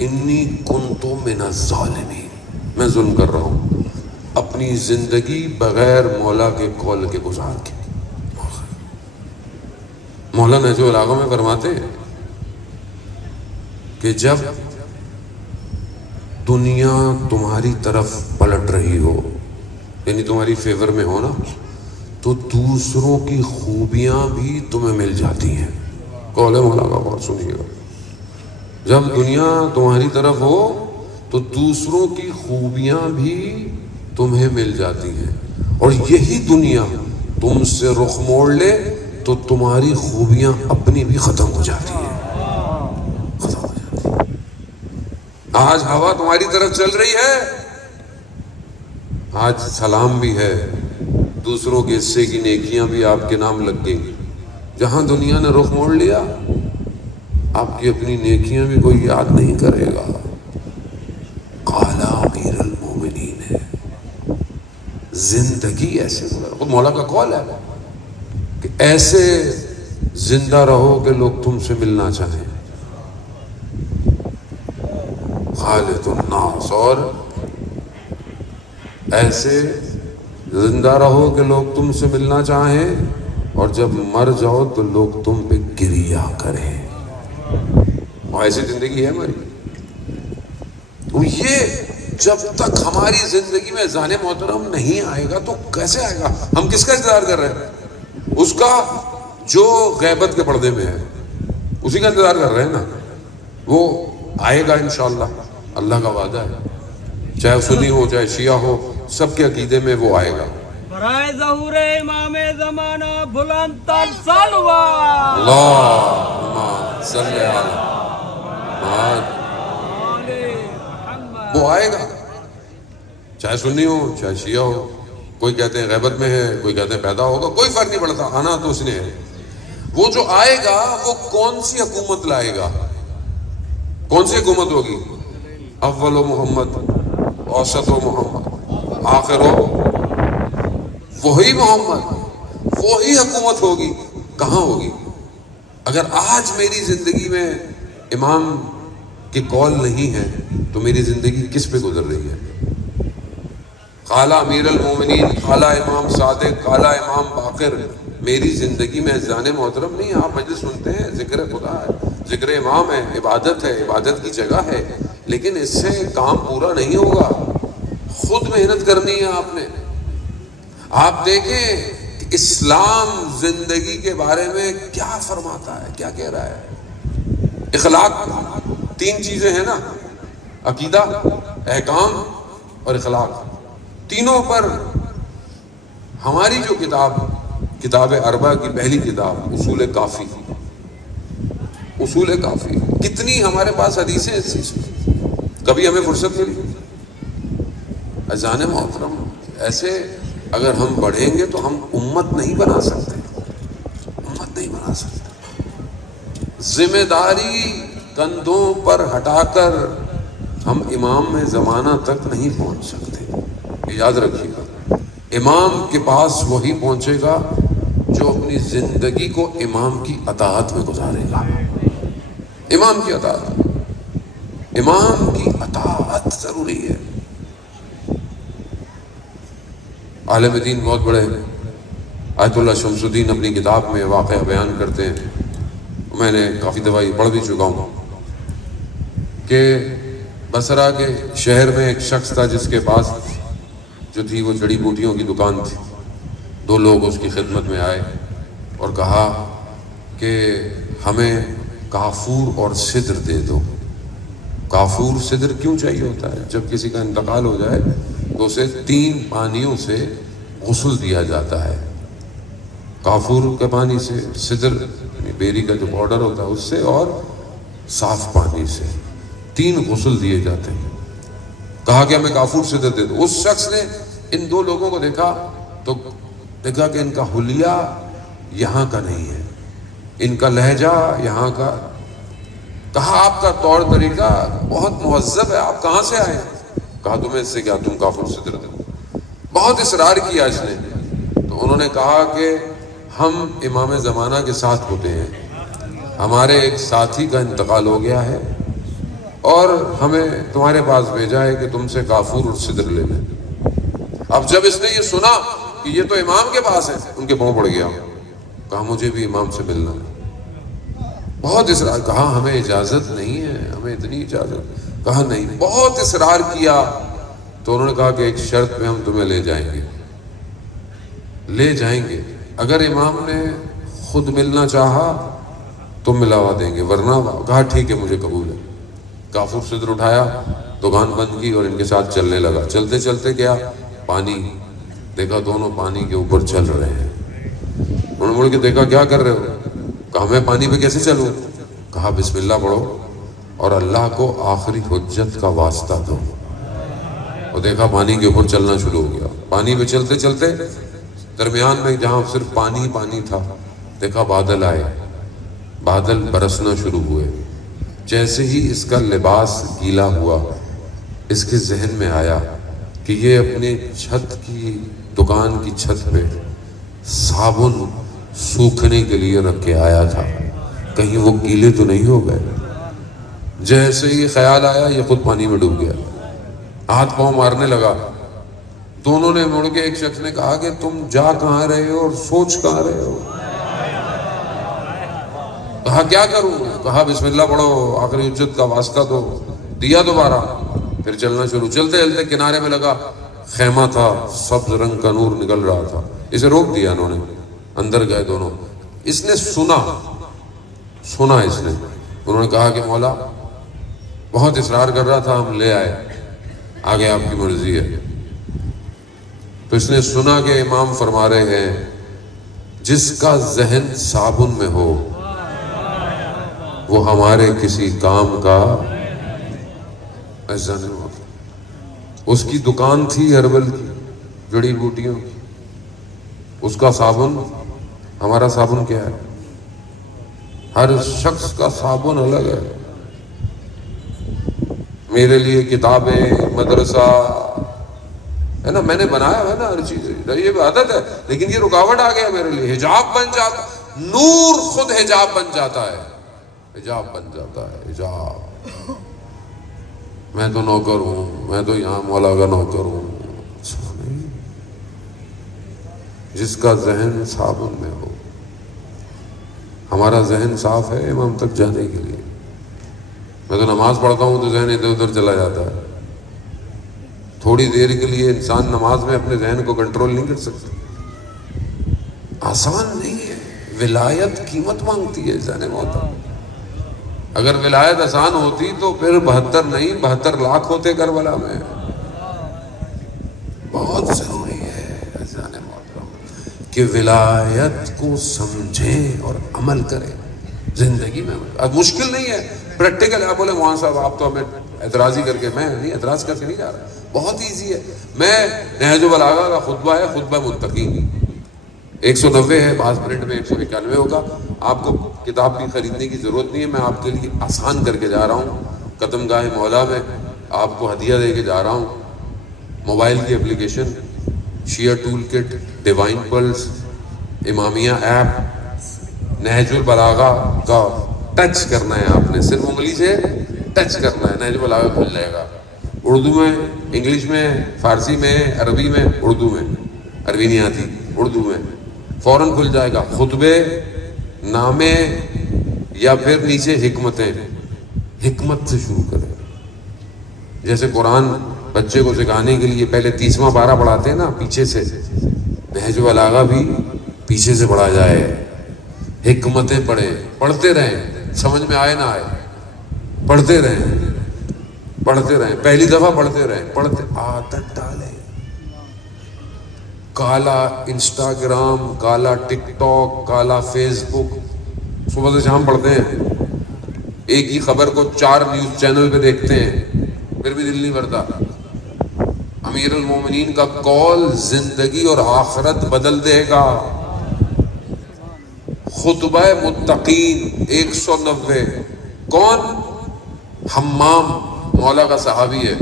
انی کنت من الظالمین, میں ظلم کر رہا ہوں اپنی زندگی بغیر مولا کے قول کے گزار کے. مولا نہج البلاغہ میں فرماتے کہ جب دنیا تمہاری طرف پلٹ رہی ہو, یعنی تمہاری فیور میں ہو نا, تو دوسروں کی خوبیاں بھی تمہیں مل جاتی ہیں. قول مولا کا بہت سنیے گا. جب دنیا تمہاری طرف ہو تو دوسروں کی خوبیاں بھی تمہیں مل جاتی ہیں, اور یہی دنیا تم سے رخ موڑ لے تو تمہاری خوبیاں اپنی بھی ختم ہو جاتی ہیں, ختم ہو جاتی ہیں. آج ہوا تمہاری طرف چل رہی ہے، آج سلام بھی ہے، دوسروں کے حصے کی نیکیاں بھی آپ کے نام لگ گئی. جہاں دنیا نے رخ موڑ لیا، آپ کی اپنی نیکیاں بھی کوئی یاد نہیں کرے گا. قال امیر المومنین ہے. زندگی ایسے گزر، خود مولا کا قول ہے کہ ایسے زندہ رہو کہ لوگ تم سے ملنا چاہیں. خالد الناس، اور ایسے زندہ رہو کہ لوگ تم سے ملنا چاہیں، اور جب مر جاؤ تو لوگ تم پہ گریہ کریں. اور ایسی زندگی ہے ہماری. تو یہ جب تک ہماری زندگی میں اذان محترم نہیں آئے گا تو کیسے آئے گا؟ ہم کس کا انتظار کر رہے ہیں؟ اس کا جو غیبت کے پردے میں ہے، اسی کا انتظار کر رہے ہیں نا. وہ آئے گا انشاءاللہ، اللہ کا وعدہ ہے. چاہے سنی ہو چاہے شیعہ ہو، سب کے عقیدے میں وہ آئے گا. برائے ظہور امام زمانہ بلند تر صلوات. اللہم صلی علی محمد. وہ آئے گا، چاہے سنی ہو چاہے شیعہ ہو. کوئی کہتے ہیں غیبت میں ہے، کوئی کہتے ہیں پیدا ہوگا، کوئی فرق نہیں پڑتا، آنا تو اس نے ہے. وہ جو آئے گا وہ کون سی حکومت لائے گا؟ کون سی حکومت ہوگی؟ اول و محمد، اوسط و محمد، آخر و وہی محمد، وہی حکومت ہوگی. کہاں ہوگی؟ اگر آج میری زندگی میں امام کی قول نہیں ہے تو میری زندگی کس پہ گزر رہی ہے؟ قال امیر المومنین، قال امام صادق، قال امام باقر. میری زندگی میں اذان محترم نہیں. آپ مجلس سنتے ہیں، ذکر خدا ہے، ذکر امام ہے، عبادت ہے، عبادت کی جگہ ہے، لیکن اس سے کام پورا نہیں ہوگا. خود محنت کرنی ہے آپ نے. آپ دیکھیں کہ اسلام زندگی کے بارے میں کیا فرماتا ہے، کیا کہہ رہا ہے. اخلاق، تین چیزیں ہیں نا، عقیدہ، احکام اور اخلاق. تینوں پر ہماری جو کتاب اربع کی پہلی کتاب اصول کافی، اصول کافی، کتنی ہمارے پاس حدیثیں اس چیز میں. کبھی ہمیں فرصت ملی. اذان محترم ایسے اگر ہم بڑھیں گے تو ہم امت نہیں بنا سکتے، امت نہیں بنا سکتے. ذمہ داری کندھوں پر ہٹا کر ہم امام زمانہ تک نہیں پہنچ سکتے. یاد رکھیے گا، امام کے پاس وہی پہنچے گا جو اپنی زندگی کو امام کی اطاعت میں گزارے گا. امام کی اطاعت، امام کی اطاعت ضروری ہے. عالم دین بہت بڑے آیت اللہ شمس الدین اپنی کتاب میں واقعہ بیان کرتے ہیں. میں نے کافی دفعہ پڑھ بھی چکا ہوں کہ بصرہ کے شہر میں ایک شخص تھا جس کے پاس جو تھی وہ جڑی بوٹیوں کی دکان تھی. دو لوگ اس کی خدمت میں آئے اور کہا کہ ہمیں کافور اور سدر دے دو. کافور سدر کیوں چاہیے ہوتا ہے؟ جب کسی کا انتقال ہو جائے تو اسے 3 پانیوں سے غسل دیا جاتا ہے. کافور کے پانی سے، سدر بیری کا جو پاؤڈر ہوتا ہے اس سے، اور صاف پانی سے 3 غسل دیے جاتے ہیں. کہا کہ ہمیں کافور سدر دے دو. اس شخص نے ان 2 لوگوں کو دیکھا تو دیکھا کہ ان کا حلیہ یہاں کا نہیں ہے، ان کا لہجہ یہاں کا. کہا آپ کا طور طریقہ بہت مہذب ہے، آپ کہاں سے آئے؟ کہا تمہیں اس سے کیا، تم کافر سدر دو. بہت اصرار کیا اس نے. تو انہوں نے کہا کہ ہم امام زمانہ کے ساتھ ہوتے ہیں، ہمارے ایک ساتھی کا انتقال ہو گیا ہے اور ہمیں تمہارے پاس بھیجا ہے کہ تم سے کافور اور سدر لے لیں. اب جب اس نے یہ سنا کہ یہ تو امام کے پاس ہے، ان کے پاؤں پڑ گیا. کہا مجھے بھی امام سے ملنا ہے. بہت اصرار. کہا ہمیں اجازت نہیں ہے، ہمیں اتنی اجازت. کہا نہیں. بہت اصرار کیا تو انہوں نے کہا کہ ایک شرط پہ ہم تمہیں لے جائیں گے، لے جائیں گے. اگر امام نے خود ملنا چاہا تو ملاوا دیں گے، ورنہ. کہا ٹھیک ہے مجھے قبول ہے. کافر صدر اٹھایا، دکان بند کی اور ان کے ساتھ چلنے لگا. چلتے چلتے کیا، پانی دیکھا، دونوں پانی کے اوپر چل رہے ہیں. انہوں نے مڑ کے دیکھا کیا کر رہے ہو؟ کہا میں پانی پہ کیسے چلوں؟ کہا بسم اللہ پڑھو. اور اللہ کو آخری حجت کا واسطہ دو. اور دیکھا پانی کے اوپر چلنا شروع ہو گیا. پانی پہ چلتے چلتے درمیان میں جہاں صرف پانی پانی تھا دیکھا بادل آئے, بادل برسنا شروع ہوئے. جیسے ہی اس کا لباس گیلا ہوا اس کے ذہن میں آیا کہ یہ اپنے چھت کی دکان کی چھت پہ صابن سوکھنے کے لیے رکھ کے آیا تھا, کہیں وہ گیلے تو نہیں ہو گئے. جیسے ہی خیال آیا یہ خود پانی میں ڈوب گیا, ہاتھ پاؤں مارنے لگا. دونوں نے مڑ کے ایک شخص نے کہا کہ تم جا کہاں رہے ہو اور سوچ کہاں رہے ہو؟ کہا کیا کروں؟ کہا بسم اللہ پڑھو, آخری حجت کا واسطہ دو. دیا دوبارہ, پھر چلنا شروع. چلتے چلتے کنارے میں لگا خیمہ تھا, سبز رنگ کا نور نکل رہا تھا. اسے روک دیا انہوں نے, اندر گئے دونوں. اس نے سنا اس نے. انہوں نے کہا کہ مولا بہت اصرار کر رہا تھا, ہم لے آئے, آگے آپ کی مرضی ہے. تو اس نے سنا کہ امام فرما رہے ہیں جس کا ذہن صابن میں ہو وہ ہمارے کسی کام کا ایسا نہیں ہوتا. اس کی دکان تھی ہربل کی, جڑی بوٹیوں کی. اس کا صابن, ہمارا صابن کیا ہے؟ ہر شخص کا صابن الگ ہے. میرے لیے کتابیں, مدرسہ ہے نا, میں نے بنایا ہے نا ہر چیز, یہ عادت ہے. لیکن یہ رکاوٹ آ گیا میرے لیے. حجاب بن جاتا, نور خود حجاب بن جاتا ہے, حجاب بن جاتا ہے. حجاب, میں تو نوکر ہوں, میں تو یہاں مولا کا نوکر ہوں. جس کا ذہن صابن میں ہو. ہمارا ذہن صاف ہے امام تک جانے کے لیے. میں تو نماز پڑھتا ہوں تو ذہن ادھر ادھر چلا جاتا ہے. تھوڑی دیر کے لیے انسان نماز میں اپنے ذہن کو کنٹرول نہیں کر سکتا. آسان نہیں ہے. ولایت قیمت مانگتی ہے جانے موتا. اگر ولایت آسان ہوتی تو پھر 72 نہیں 72 لاکھ ہوتے کربلا میں. بہت ضروری ہے جانے موتا کہ ولایت کو سمجھیں اور عمل کریں زندگی میں. اب مشکل نہیں ہے, پریکٹیکل ہے. آپ بولے مولانا صاحب آپ تو ہمیں اعتراضی کر کے, میں نہیں اعتراض کر کے نہیں جا رہا, بہت ایزی ہے. میں نہج البلاغہ کا خطبہ ہے, خطبہ متقین, 190 ہے, بعض پرنٹ میں 191 ہوگا. آپ کو کتاب بھی خریدنے کی ضرورت نہیں ہے, میں آپ کے لیے آسان کر کے جا رہا ہوں. قدم گاہ مولا میں آپ کو ہدیہ دے کے جا رہا ہوں. موبائل کی اپلیکیشن, شیعہ tool kit, divine plus, امامیہ app, نہج البلاغہ کا ٹچ کرنا ہے آپ نے, صرف انگلی سے ٹچ کرنا ہے, نہج البلاغہ کھل جائے گا. اردو میں, انگلش میں, فارسی میں, عربی میں, اردو میں, عربی نہیں آتی, اردو میں فوراً کھل جائے گا. خطبے, نامے, یا پھر نیچے حکمتیں. حکمت سے شروع کریں. جیسے قرآن بچے کو سکھانے کے لیے پہلے 30واں پارہ پڑھاتے ہیں نا پیچھے سے, نہج البلاغہ بھی پیچھے سے پڑھا جائے. حکمتیں پڑھیں, پڑھتے رہیں, سمجھ میں آئے نہ آئے پڑھتے رہیں, پڑھتے رہیں, پہلی دفعہ پڑھتے رہیں, پڑھتے عادت ڈالیں. کالا انسٹاگرام, کالا ٹک ٹاک, کالا فیس بک, صبح سے شام پڑھتے ہیں. ایک ہی خبر کو 4 نیوز چینل پہ دیکھتے ہیں, پھر بھی دل نہیں بھرتا. امیر المومنین کا قول زندگی اور آخرت بدل دے گا. خطبہ متقین 190. کون؟ حمام, مولا کا صحابی ہے.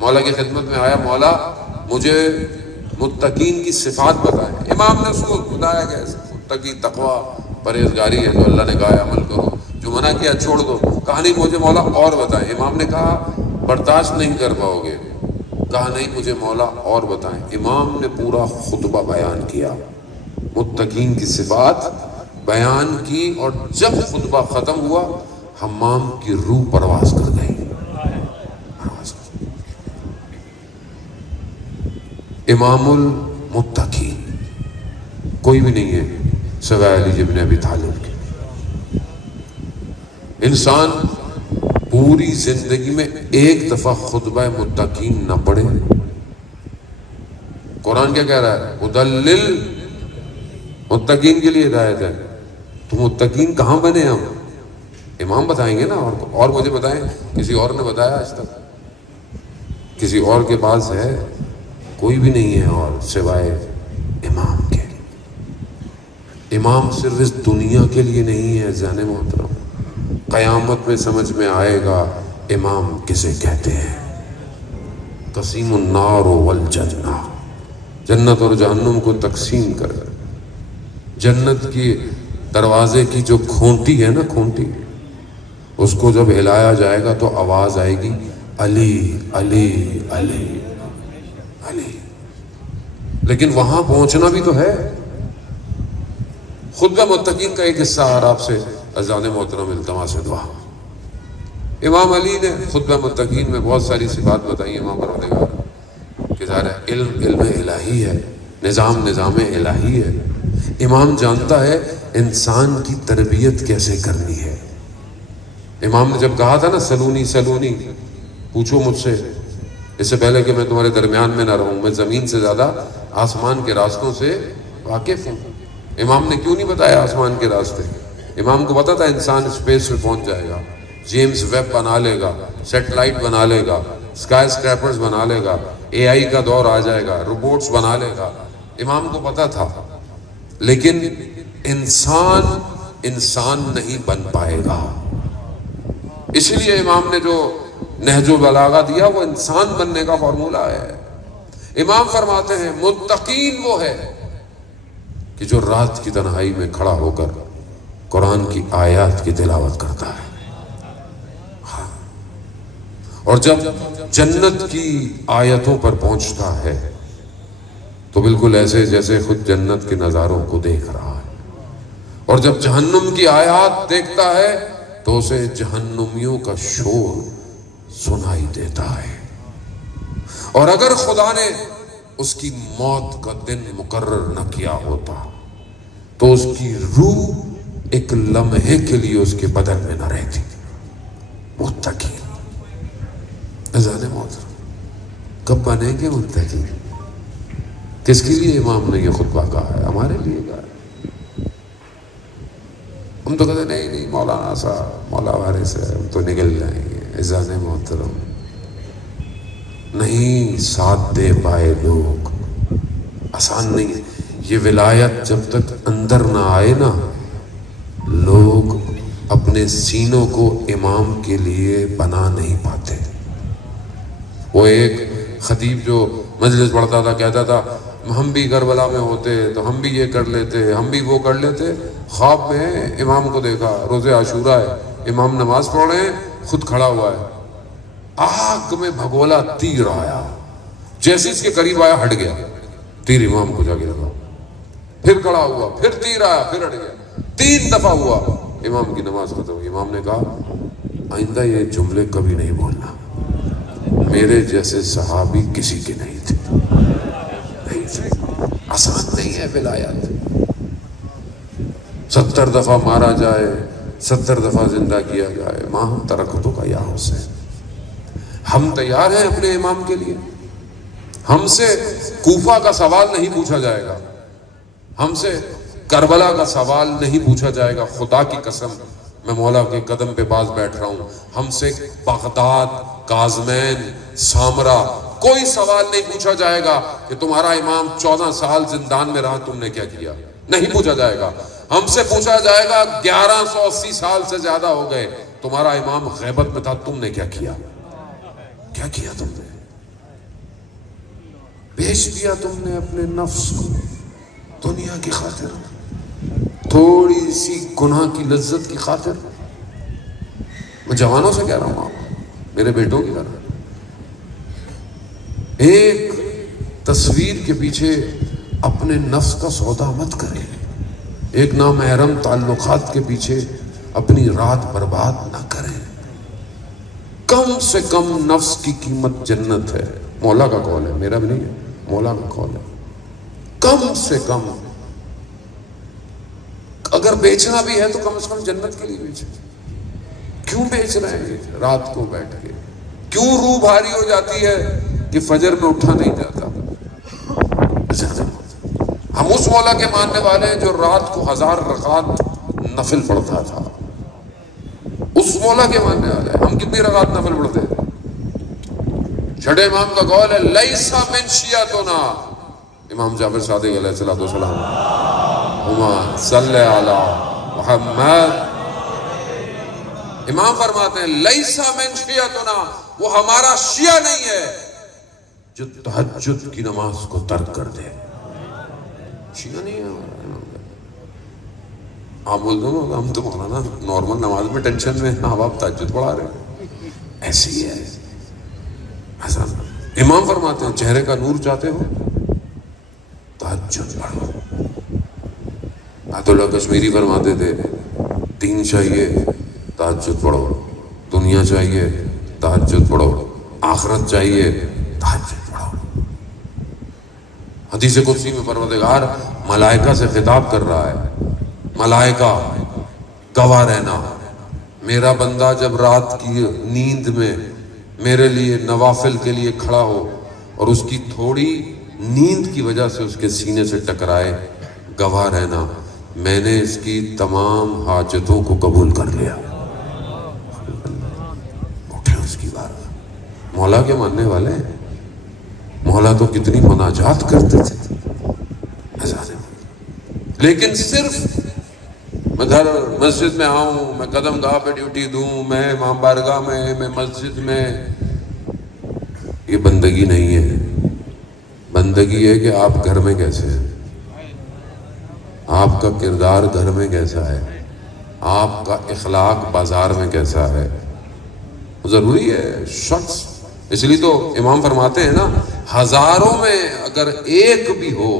مولا کی خدمت میں آیا, مولا مجھے متقین کی صفات بتائیں. امام نے اس کو بتایا کہ متقی تقویٰ پرہیزگاری ہے, تو اللہ نے کہا عمل کرو, جو منع کیا چھوڑ دو. کہا نہیں مجھے مولا اور بتائیں. امام نے کہا برداشت نہیں کر پاؤ گے. کہا نہیں مجھے مولا اور بتائیں. امام نے پورا خطبہ بیان کیا, متقین کی صفات بیان کی, اور جب خطبہ ختم ہوا حمام کی روح پرواز کر گئی. امام المتقین کوئی بھی نہیں ہے سوائے علی ابن ابی طالب کے. انسان پوری زندگی میں ایک دفعہ خطبہ متقین نہ پڑھے. قرآن کیا کہہ رہا ہے؟ ادلل, متقین کے لیے ہدایت ہے. تو متقین کہاں بنے ہم؟ امام بتائیں گے نا، اور مجھے بتائیں کسی اور نے بتایا آج تک؟ کسی اور کے پاس ہے؟ کوئی بھی نہیں ہے اور سوائے امام کے۔ امام صرف اس دنیا کے لیے نہیں ہے ذہن محترم، قیامت میں سمجھ میں آئے گا امام کسے کہتے ہیں۔ قسیم النار والجنہ، جنت اور جہنم کو تقسیم کر، جنت کی دروازے کی جو کھونٹی ہے نا، کھونٹی، اس کو جب ہلایا جائے گا تو آواز آئے گی علی علی علی علی، لیکن وہاں پہنچنا بھی تو ہے۔ خطبہ متقین کا ایک حصہ اور آپ سے اذان محترم التماس دعا۔ امام علی نے خطبہ متقین میں بہت ساری سی بات بتائی امام پروردگار کہ ظاہر ہے علم الہی ہے، نظام الہی ہے۔ امام جانتا ہے انسان کی تربیت کیسے کرنی ہے۔ امام نے جب کہا تھا نا سلونی سلونی، پوچھو مجھ سے، اس سے پہلے کہ میں تمہارے درمیان میں نہ رہوں، میں زمین سے زیادہ آسمان کے راستوں سے واقف ہوں۔ امام نے کیوں نہیں بتایا آسمان کے راستے؟ امام کو پتا تھا انسان اسپیس پہ پہنچ جائے گا، جیمز ویب بنا لے گا، سیٹلائٹ بنا لے گا، اسکائی اسکریپرز بنا لے گا، اے آئی کا دور آ جائے گا، روبوٹس بنا لے گا۔ امام کو پتا تھا، لیکن انسان نہیں بن پائے گا۔ اس لیے امام نے جو نہج البلاغہ دیا وہ انسان بننے کا فارمولہ ہے۔ امام فرماتے ہیں متقین وہ ہے کہ جو رات کی تنہائی میں کھڑا ہو کر قرآن کی آیات کی تلاوت کرتا ہے، ہاں، اور جب جنت کی آیتوں پر پہنچتا ہے تو بالکل ایسے جیسے خود جنت کے نظاروں کو دیکھ رہا ہے، اور جب جہنم کی آیات دیکھتا ہے تو اسے جہنمیوں کا شور سنائی دیتا ہے۔ اور اگر خدا نے اس کی موت کا دن مقرر نہ کیا ہوتا تو اس کی روح ایک لمحے کے لیے اس کے بدن میں نہ رہتی۔ متقی اذان محترم کب بنیں گے متقی؟ کس کے لیے امام نے یہ خطبہ کہا ہے؟ ہمارے لیے کہا ہے۔ ہم تو کہتے نہیں مولانا صاحب مولا وارث ہے، ہم تو نکل جائیں گے۔ اذان محترم نہیں ساتھ دے پائے لوگ، آسان نہیں ہے یہ ولایت۔ جب تک اندر نہ آئے نا، لوگ اپنے سینوں کو امام کے لیے بنا نہیں پاتے۔ وہ ایک خطیب جو مجلس پڑھتا تھا کہتا تھا ہم بھی کربلا میں ہوتے تو ہم بھی یہ کر لیتے، ہم بھی وہ کر لیتے۔ خواب میں امام کو دیکھا، روز عاشورہ ہے، امام نماز پڑھ رہے ہیں، خود کھڑا ہوا ہے، آگ میں بھگولا تیر آیا، جیسے اس کے قریب آیا ہٹ گیا، تیر امام کو جا کے لگا، پھر کھڑا ہوا، پھر تیر آیا، پھر ہٹ گیا، 3 دفعہ ہوا، امام کی نماز ختم ہوئی۔ امام نے کہا آئندہ یہ جملے کبھی نہیں بولنا، میرے جیسے صحابی کسی کے نہیں تھے۔ آسان نہیں ہے ولایت۔ 70 دفعہ مارا جائے، 70 دفعہ زندہ کیا جائے، ماں ترکتوں کا یا حسین، ہم تیار ہیں اپنے امام کے لیے۔ ہم سے کوفہ کا سوال نہیں پوچھا جائے گا، ہم سے کربلا کا سوال نہیں پوچھا جائے گا۔ خدا کی قسم میں مولا کے قدم پہ باز بیٹھ رہا ہوں، ہم سے بغداد، کاظمین، سامرا کوئی سوال نہیں پوچھا جائے گا کہ تمہارا امام 14 سال زندان میں رہا، تم نے کیا کیا، نہیں پوچھا جائے گا۔ ہم سے پوچھا جائے گا 1180 سال سے زیادہ ہو گئے، تمہارا امام غیبت میں تھا، تم نے کیا کیا، کیا کیا تم نے؟ بیچ دیا تم نے اپنے نفس کو دنیا کی خاطر، تھوڑی سی گناہ کی لذت کی خاطر۔ میں جوانوں سے کہہ رہا ہوں، آپ میرے بیٹوں کی طرح، ایک تصویر کے پیچھے اپنے نفس کا سودا مت کریں، ایک نامحرم تعلقات کے پیچھے اپنی رات برباد نہ کریں۔ کم سے کم نفس کی قیمت جنت ہے، مولا کا قول ہے، میرا بھی نہیں ہے، مولا کا قول ہے۔ کم سے کم اگر بیچنا بھی ہے تو کم سے کم جنت کے لیے بیچیں۔ کیوں بیچ رہے ہیں رات کو بیٹھ کے؟ کیوں روح بھاری ہو جاتی ہے کہ فجر میں اٹھا نہیں جاتا؟ ہم اس مولا کے ماننے والے ہیں جو رات کو 1000 رکعت نفل پڑھتا تھا، اس مولا کے ماننے والے ہیں. ہم کتنی رکعت نفل پڑھتے ہیں؟ چھٹے امام کا قول ہے لیسا من شیعتنا، امام جعفر صادق علیہ السلام ہما صلی علی محمد، امام فرماتے ہیں لیسا من شیعتنا، وہ ہمارا شیعہ نہیں ہے جو تہجد کی نماز کو ترک کر دے. شیعہ نہیں ہے ہمارا. آپ بولتے ہو ہم تو مولانا نارمل نماز میں ٹینشن میں، آپ تہجد پڑھا رہے ہیں. ایسے ہی ہے. ایسا امام فرماتے ہیں چہرے کا نور چاہتے ہو تہجد پڑھو. آیت اللہ کشمیری فرماتے تھے دین چاہیے تہجد پڑھو، دنیا چاہیے تہجد پڑھو، آخرت چاہیے تہجد پڑھو. حدیث قدسی میں پروردگار ملائکہ سے خطاب کر رہا ہے، ملائکہ گواہ رہنا، میرا بندہ جب رات کی نیند میں میرے لیے نوافل کے لیے کھڑا ہو اور اس کی تھوڑی نیند کی وجہ سے اس کے سینے سے ٹکرائے، گواہ رہنا میں نے اس کی تمام حاجتوں کو قبول کر لیا. اٹھے اس کی بات. مولا کے ماننے والے ہیں. مولا تو کتنی مناجات کرتے تھے، لیکن صرف میں گھر مسجد میں آؤں، میں قدم گاہ پہ ڈیوٹی دوں، میں امام بارگاہ میں مسجد میں، یہ بندگی نہیں ہے. بندگی ہے کہ آپ گھر میں کیسے ہیں، آپ کا کردار گھر میں کیسا ہے، آپ کا اخلاق بازار میں کیسا ہے. ضروری ہے شخص. اس لیے تو امام فرماتے ہیں نا ہزاروں میں اگر ایک بھی ہو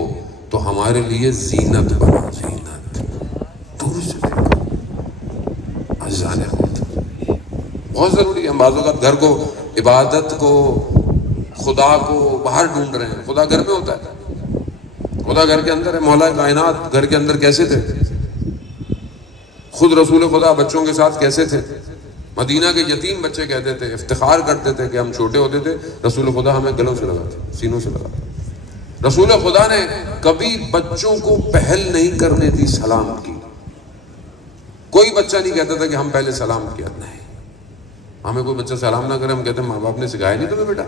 تو ہمارے لیے زینت بنا. زینت دور سے دیکھو ازانے بہت ضروری ہے. ہم بعض اوقات گھر کو، عبادت کو، خدا کو باہر ڈھونڈ رہے ہیں. خدا گھر میں ہوتا ہے، خدا گھر کے اندر ہے. مولا کائنات گھر کے اندر کیسے تھے؟ خود رسول خدا بچوں کے ساتھ کیسے تھے؟ مدینہ کے یتیم بچے کہتے تھے، افتخار کرتے تھے کہ ہم چھوٹے ہوتے تھے رسول خدا ہمیں گلوں سے لگاتے، سینوں سے لگاتے. رسول خدا نے کبھی بچوں کو پہل نہیں کرنے دی سلام کی. کوئی بچہ نہیں کہتا تھا کہ ہم پہلے سلام کیا. نہیں، ہمیں کوئی بچہ سلام نہ کرے ہم کہتے ہیں ماں باپ نے سکھایا نہیں تمہیں بیٹا.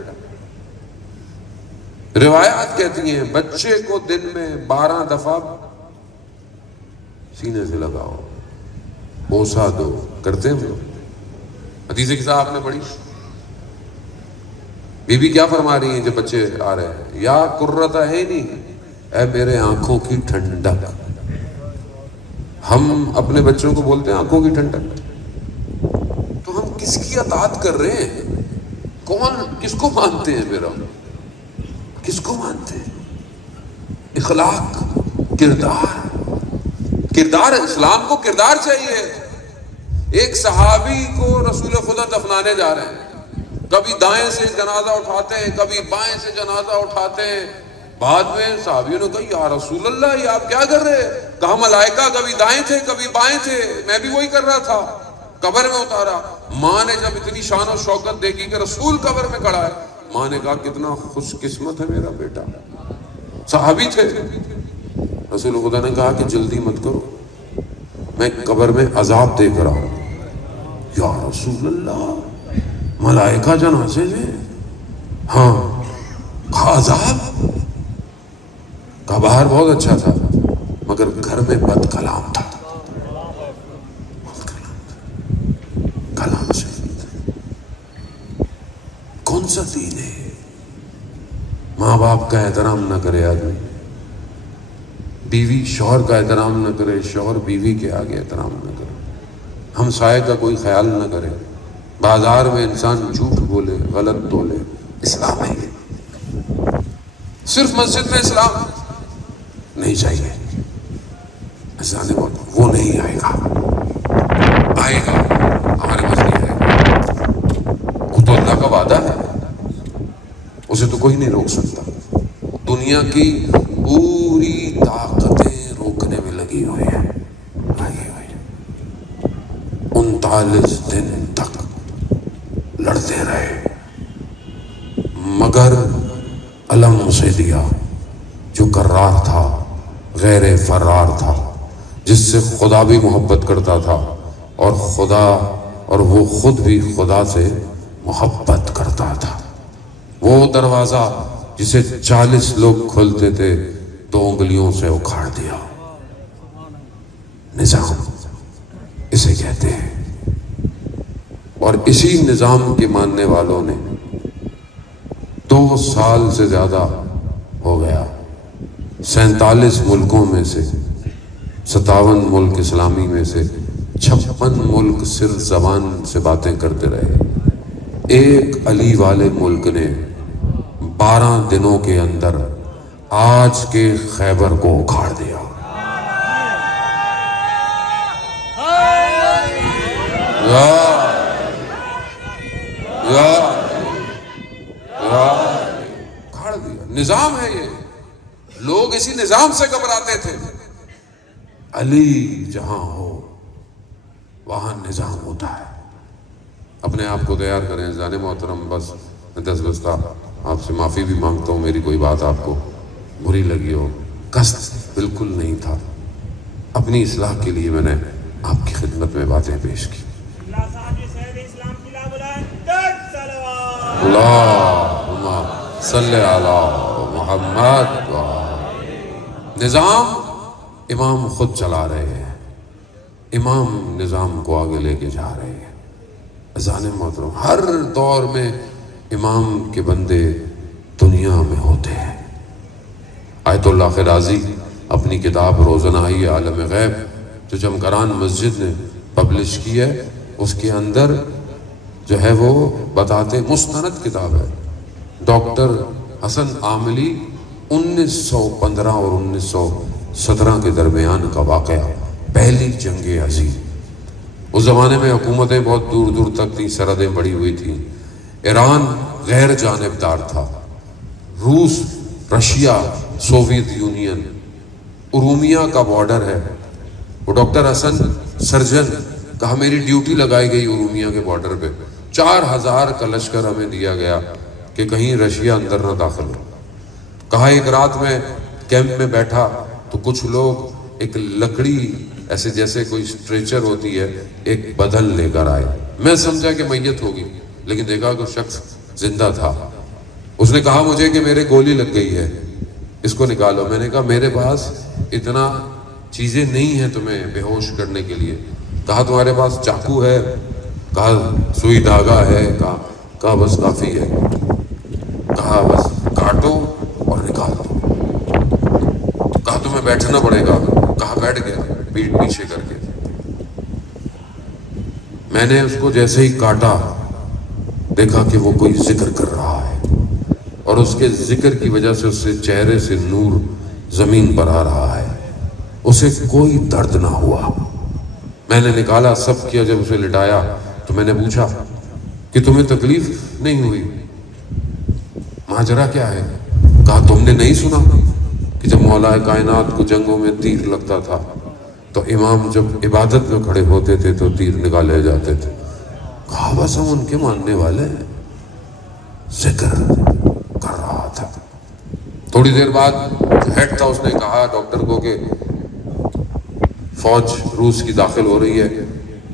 روایات کہتی ہیں بچے کو دن میں 12 دفعہ سینے سے لگاؤ، بوسا دو. کرتے ہیں وہ. حدیث قصہ آپ نے پڑھی، بی بی کیا فرما رہی ہیں جب بچے آ رہے ہیں؟ یا قرۃ عینی، اے میرے آنکھوں کی ٹھنڈک. ہم اپنے بچوں کو بولتے ہیں آنکھوں کی ٹھنڈک، تو ہم کس کی اطاعت کر رہے ہیں؟ کون کس کو مانتے ہیں؟ میرا کس کو مانتے ہیں؟ اخلاق، کردار اسلام کو کردار چاہیے. ایک صحابی کو رسول خدا دفنانے جا رہے ہیں، کبھی دائیں سے جنازہ اٹھاتے ہیں، کبھی بائیں سے جنازہ اٹھاتے ہیں. بعد میں صحابیوں نے کہا یا رسول اللہ یہ آپ کیا کر رہے ہیں؟ کہا ملائکہ کبھی دائیں تھے کبھی بائیں تھے، میں بھی وہی کر رہا تھا. قبر میں اتارا. ماں نے جب اتنی شان و شوکت دیکھی کہ رسول قبر میں کھڑا ہے، ماں نے کہا کتنا خوش قسمت ہے میرا بیٹا. صحابی تھے. رسول خدا نے کہا کہ جلدی مت کرو، میں قبر میں عذاب دیکھ رہا ہوں. یا رسول اللہ ملائکہ جنازے میں؟ ہاں. عذاب کا باہر بہت اچھا تھا مگر گھر میں بد کلام تھا. کلام سے کون سا دین ہے؟ ماں باپ کا احترام نہ کرے آدمی، بیوی شوہر کا احترام نہ کرے، شوہر بیوی کے آگے احترام نہ کرے، ہمسائے کا کوئی خیال نہ کرے، بازار میں انسان جھوٹ بولے، غلط بولے. اسلام ہے یہ. صرف مسجد میں اسلام نہیں چاہیے. وہ نہیں آئے گا، آئے گا ہمارے پاس نہیں آئے گا. وہ تو اللہ کا وعدہ ہے، اسے تو کوئی نہیں روک سکتا. دنیا کی پوری طاقتیں روکنے میں لگی ہوئی ہیں. 39 دن تک لڑتے رہے مگر علم سے دیا جو کرار تھا، غیر فرار تھا، جس سے خدا بھی محبت کرتا تھا اور خدا اور وہ خود بھی خدا سے محبت کرتا تھا۔ وہ دروازہ جسے 40 لوگ کھولتے تھے 2 انگلیوں سے اکھاڑ دیا۔ نظام اسے کہتے ہیں، اور اسی نظام کے ماننے والوں نے 2 سال سے زیادہ ہو گیا 47 ملکوں میں سے 57 ملک اسلامی میں سے 56 ملک صرف زبان سے باتیں کرتے رہے۔ ایک علی والے ملک نے 12 دنوں کے اندر آج کے خیبر کو اکھاڑ دیا۔ اکھاڑ دیا۔ نظام ہے یہ، لوگ اسی نظام سے گھبراتے تھے۔ علی جہاں ہو وہاں نظام ہوتا ہے۔ اپنے آپ کو تیار کریں جان محترم، بس 10 بجتا آپ سے معافی بھی مانگتا ہوں، میری کوئی بات آپ کو بری لگی ہو، قصد بالکل نہیں تھا، اپنی اصلاح کے لیے میں نے آپ کی خدمت میں باتیں پیش کی۔ اللہم صلی علی محمد۔ نظام امام خود چلا رہے ہیں، امام نظام کو آگے لے کے جا رہے ہیں۔ اذان محترم، ہر دور میں امام کے بندے دنیا میں ہوتے ہیں۔ آیت اللہ خرازی اپنی کتاب روزنائی عالم غیب جو جمکران مسجد نے پبلش کی ہے، اس کے اندر جو ہے وہ بتاتے، مستند کتاب ہے، ڈاکٹر حسن عاملی 1915 اور 1917 کے درمیان کا واقعہ، پہلی جنگ عظیم۔ اس زمانے میں حکومتیں بہت دور دور تک تھیں، سرحدیں بڑھی ہوئی تھیں۔ ایران غیر جانبدار تھا، روس، رشیا، سوویت یونین، ارومیہ کا بارڈر ہے۔ وہ ڈاکٹر حسن سرجن کہا میری ڈیوٹی لگائی گئی ارومیہ کے بارڈر پہ، 4000 کا لشکر ہمیں دیا گیا کہ کہیں رشیا اندر نہ داخل ہو۔ کہا ایک رات میں کیمپ میں بیٹھا تو کچھ لوگ ایک لکڑی ایسے جیسے کوئی اسٹریچر ہوتی ہے، ایک بدن لے کر آئے۔ میں سمجھا کہ میت ہوگی، لیکن دیکھا کہ شخص زندہ تھا۔ اس نے کہا مجھے کہ میرے گولی لگ گئی ہے، اس کو نکالو۔ میں نے کہا میرے پاس اتنا چیزیں نہیں ہیں تمہیں بے ہوش کرنے کے لیے۔ کہا تمہارے پاس چاقو ہے؟ کہا سوئی دھاگا ہے؟ کہا بس کافی ہے۔ کہا بس کاٹو اور نکال دو۔ کہا تمہیں بیٹھنا پڑے گا۔ کہا بیٹھ گیا پیٹھ پیچھے کر کے۔ میں نے اس کو جیسے ہی کاٹا دیکھا کہ وہ کوئی ذکر کر رہا ہے، اور اس کے ذکر کی وجہ سے اس سے چہرے سے نور زمین پر آ رہا ہے، اسے کوئی درد نہ ہوا۔ میں نے نکالا، سب کیا، جب اسے لٹایا تو میں نے پوچھا کہ تمہیں تکلیف نہیں ہوئی؟ ماجرا کیا ہے؟ کہا تم نے نہیں سنا کہ جب مولا کائنات کو جنگوں میں تیر لگتا تھا تو امام جب عبادت میں کھڑے ہوتے تھے تو تیر نکالے جاتے تھے۔ کہا بس ہم ان کے ماننے والے ہیں۔ ذکر کر رہا تھا۔ تھوڑی دیر بعد ہیڈ تھا، اس نے کہا ڈاکٹر کو کہ فوج روس کی داخل ہو رہی ہے،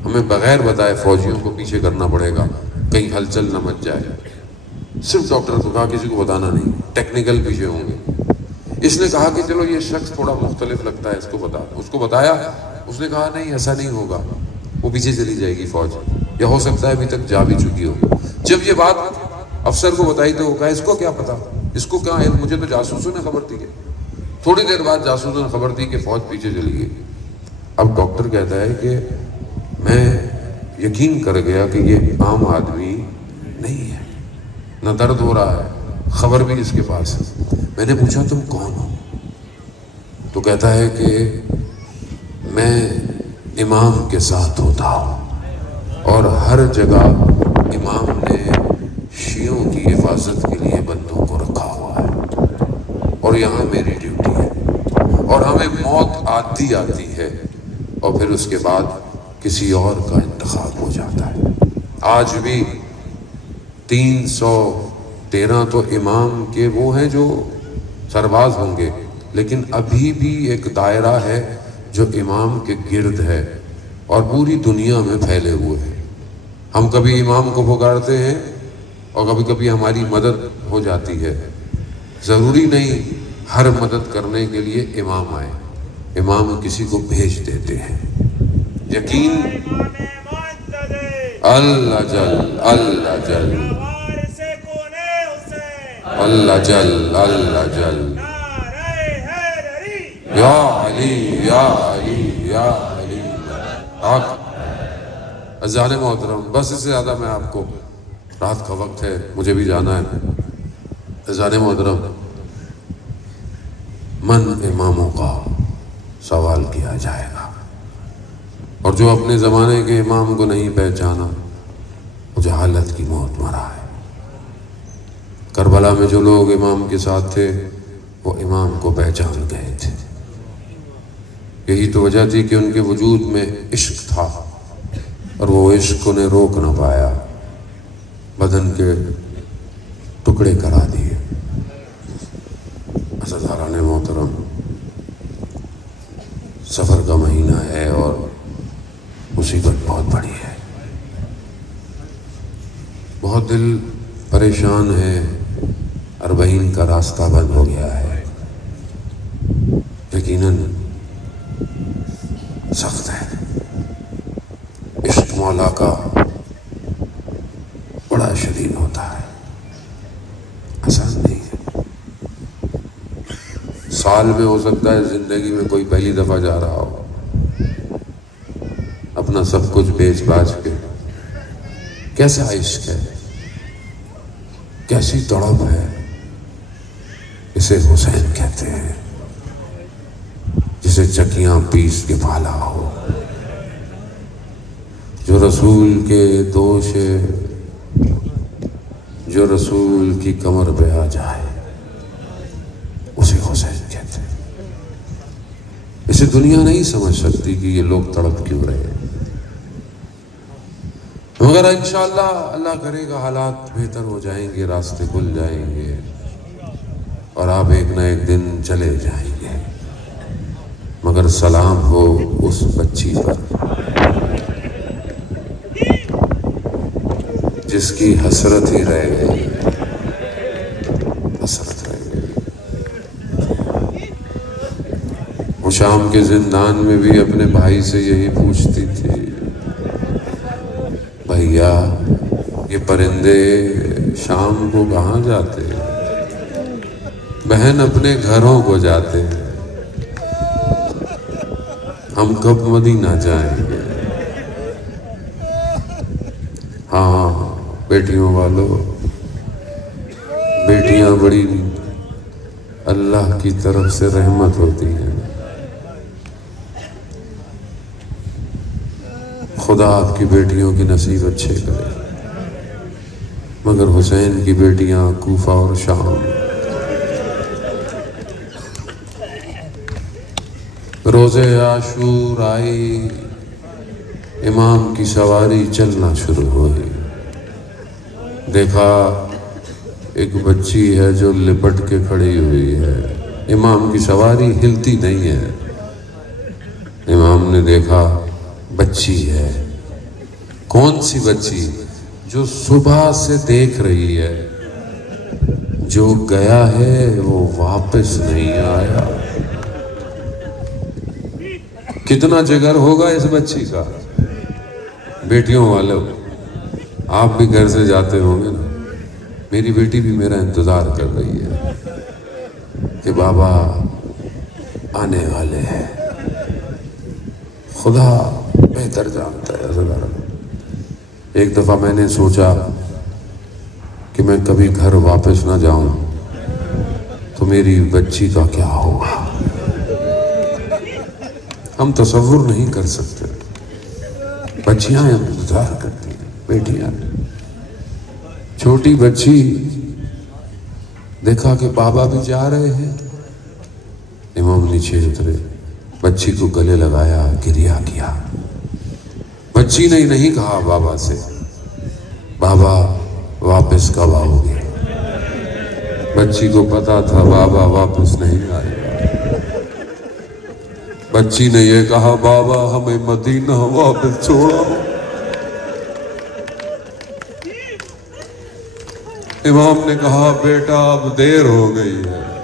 ہمیں بغیر بتائے فوجیوں کو پیچھے کرنا پڑے گا، کہیں ہلچل نہ مچ جائے۔ صرف ڈاکٹر کو کہا کسی کو بتانا نہیں، ٹیکنیکل پیچھے ہوں گے۔ اس نے کہا کہ چلو یہ شخص تھوڑا مختلف لگتا ہے، اس کو بتا۔ اس کو بتایا، اس نے کہا نہیں ایسا نہیں ہوگا، وہ پیچھے چلی جائے گی فوج، یا ہو سکتا ہے ابھی تک جا بھی چکی ہو۔ جب یہ بات افسر کو بتائی تو وہ کہا اس کو کیا پتا، اس کو کیا علم، مجھے تو جاسوسوں نے خبر دی ہے۔ تھوڑی دیر بعد جاسوسوں نے خبر دی کہ فوج پیچھے چلی گئی۔ اب ڈاکٹر کہتا ہے کہ میں یقین کر گیا کہ یہ عام آدمی نہیں ہے، نہ درد ہو رہا ہے، خبر بھی اس کے پاس ہے۔ میں نے پوچھا تم کون ہو؟ تو کہتا ہے کہ میں امام کے ساتھ ہوتا ہوں، اور ہر جگہ امام نے شیعوں کی حفاظت کے لیے بندوں کو رکھا ہوا ہے، اور یہاں میری ڈیوٹی ہے، اور ہمیں موت آتی ہے اور پھر اس کے بعد کسی اور کا انتخاب ہو جاتا ہے۔ آج بھی 313 تو امام کے وہ ہیں جو سرباز ہوں گے، لیکن ابھی بھی ایک دائرہ ہے جو امام کے گرد ہے اور پوری دنیا میں پھیلے ہوئے ہیں۔ ہم کبھی امام کو پکارتے ہیں اور کبھی کبھی ہماری مدد ہو جاتی ہے. ضروری نہیں ہر مدد کرنے کے لیے امام آئے. امام کسی کو بھیج دیتے ہیں. یقین اللہ جل اللہ جل اللہ جل اللہ جل یا علی یا علی یا علی. اذان محترم، بس اس سے زیادہ میں آپ کو، رات کا وقت ہے، مجھے بھی جانا ہے. اذان محترم، من اماموں کا سوال کیا جائے گا، اور جو اپنے زمانے کے امام کو نہیں پہچانا وہ جہالت کی موت مرا ہے. کربلا میں جو لوگ امام کے ساتھ تھے وہ امام کو پہچان گئے تھے. یہی تو وجہ تھی کہ ان کے وجود میں عشق تھا اور وہ عشق انہیں روک نہ پایا، بدن کے ٹکڑے کرا دیے. عزیزان محترم، سفر کا مہینہ ہے اور مصیبت بہت بڑی ہے. بہت دل پریشان ہے. 40 کا راستہ بند ہو گیا ہے. یقیناً سخت ہے. عشق مولا کا بڑا شدید ہوتا ہے، آسان نہیں ہے. سال میں ہو سکتا ہے زندگی میں کوئی پہلی دفعہ جا رہا ہو، اپنا سب کچھ بیچ باچ کے. کیسا عشق ہے، کیسی تڑپ ہے. اسے حسین کہتے ہیں، جسے چکیاں پیس کے پالا ہو، جو رسول کے دوش، جو رسول کی کمر پہ آ جائے، اسے حسین کہتے ہیں. اسے دنیا نہیں سمجھ سکتی کہ یہ لوگ تڑپ کیوں رہے ہیں، مگر انشاءاللہ اللہ کرے گا حالات بہتر ہو جائیں گے، راستے کھل جائیں گے اور آپ ایک نہ ایک دن چلے جائیں گے. مگر سلام ہو اس بچی پر جس کی حسرت ہی رہ گئی، حسرت رہ گئی. وہ شام کے زندان میں بھی اپنے بھائی سے یہی پوچھتی تھی، بھیا یہ پرندے شام کو کہاں جاتے ہیں؟ بہن اپنے گھروں کو جاتے ہیں، ہم کب مدینہ جائیں گے؟ ہاں بیٹیوں والو، بیٹیاں بڑی اللہ کی طرف سے رحمت ہوتی ہیں. خدا آپ کی بیٹیوں کی نصیب اچھے کرے. مگر حسین کی بیٹیاں کوفہ اور شام. روزے عاشور آئی، امام کی سواری چلنا شروع ہوئی. دیکھا ایک بچی ہے جو لپٹ کے کھڑی ہوئی ہے. امام کی سواری ہلتی نہیں ہے. امام نے دیکھا بچی ہے. کون سی بچی؟ جو صبح سے دیکھ رہی ہے، جو گیا ہے وہ واپس نہیں آیا. کتنا جگر ہوگا اس بچی کا. بیٹیوں والو، آپ بھی گھر سے جاتے ہوں گے نا. میری بیٹی بھی میرا انتظار کر رہی ہے کہ بابا آنے والے ہیں. خدا بہتر جانتا ہے. ایک دفعہ میں نے سوچا کہ میں کبھی گھر واپس نہ جاؤں تو میری بچی کا کیا ہوگا. ہم تصور نہیں کر سکتے. بچیاں انتظار کرتی ہیں، بیٹیاں. چھوٹی بچی دیکھا کہ بابا بھی جا رہے ہیں. امام نیچے اترے، بچی کو گلے لگایا، گریہ کیا. بچی نے نہیں کہا بابا سے، بابا واپس کب آؤ گے. بچی کو پتا تھا بابا واپس نہیں آئے گا. بچی نے یہ کہا، بابا ہمیں مدینہ واپس چھوڑا. امام نے کہا بیٹا اب دیر ہو گئی ہے.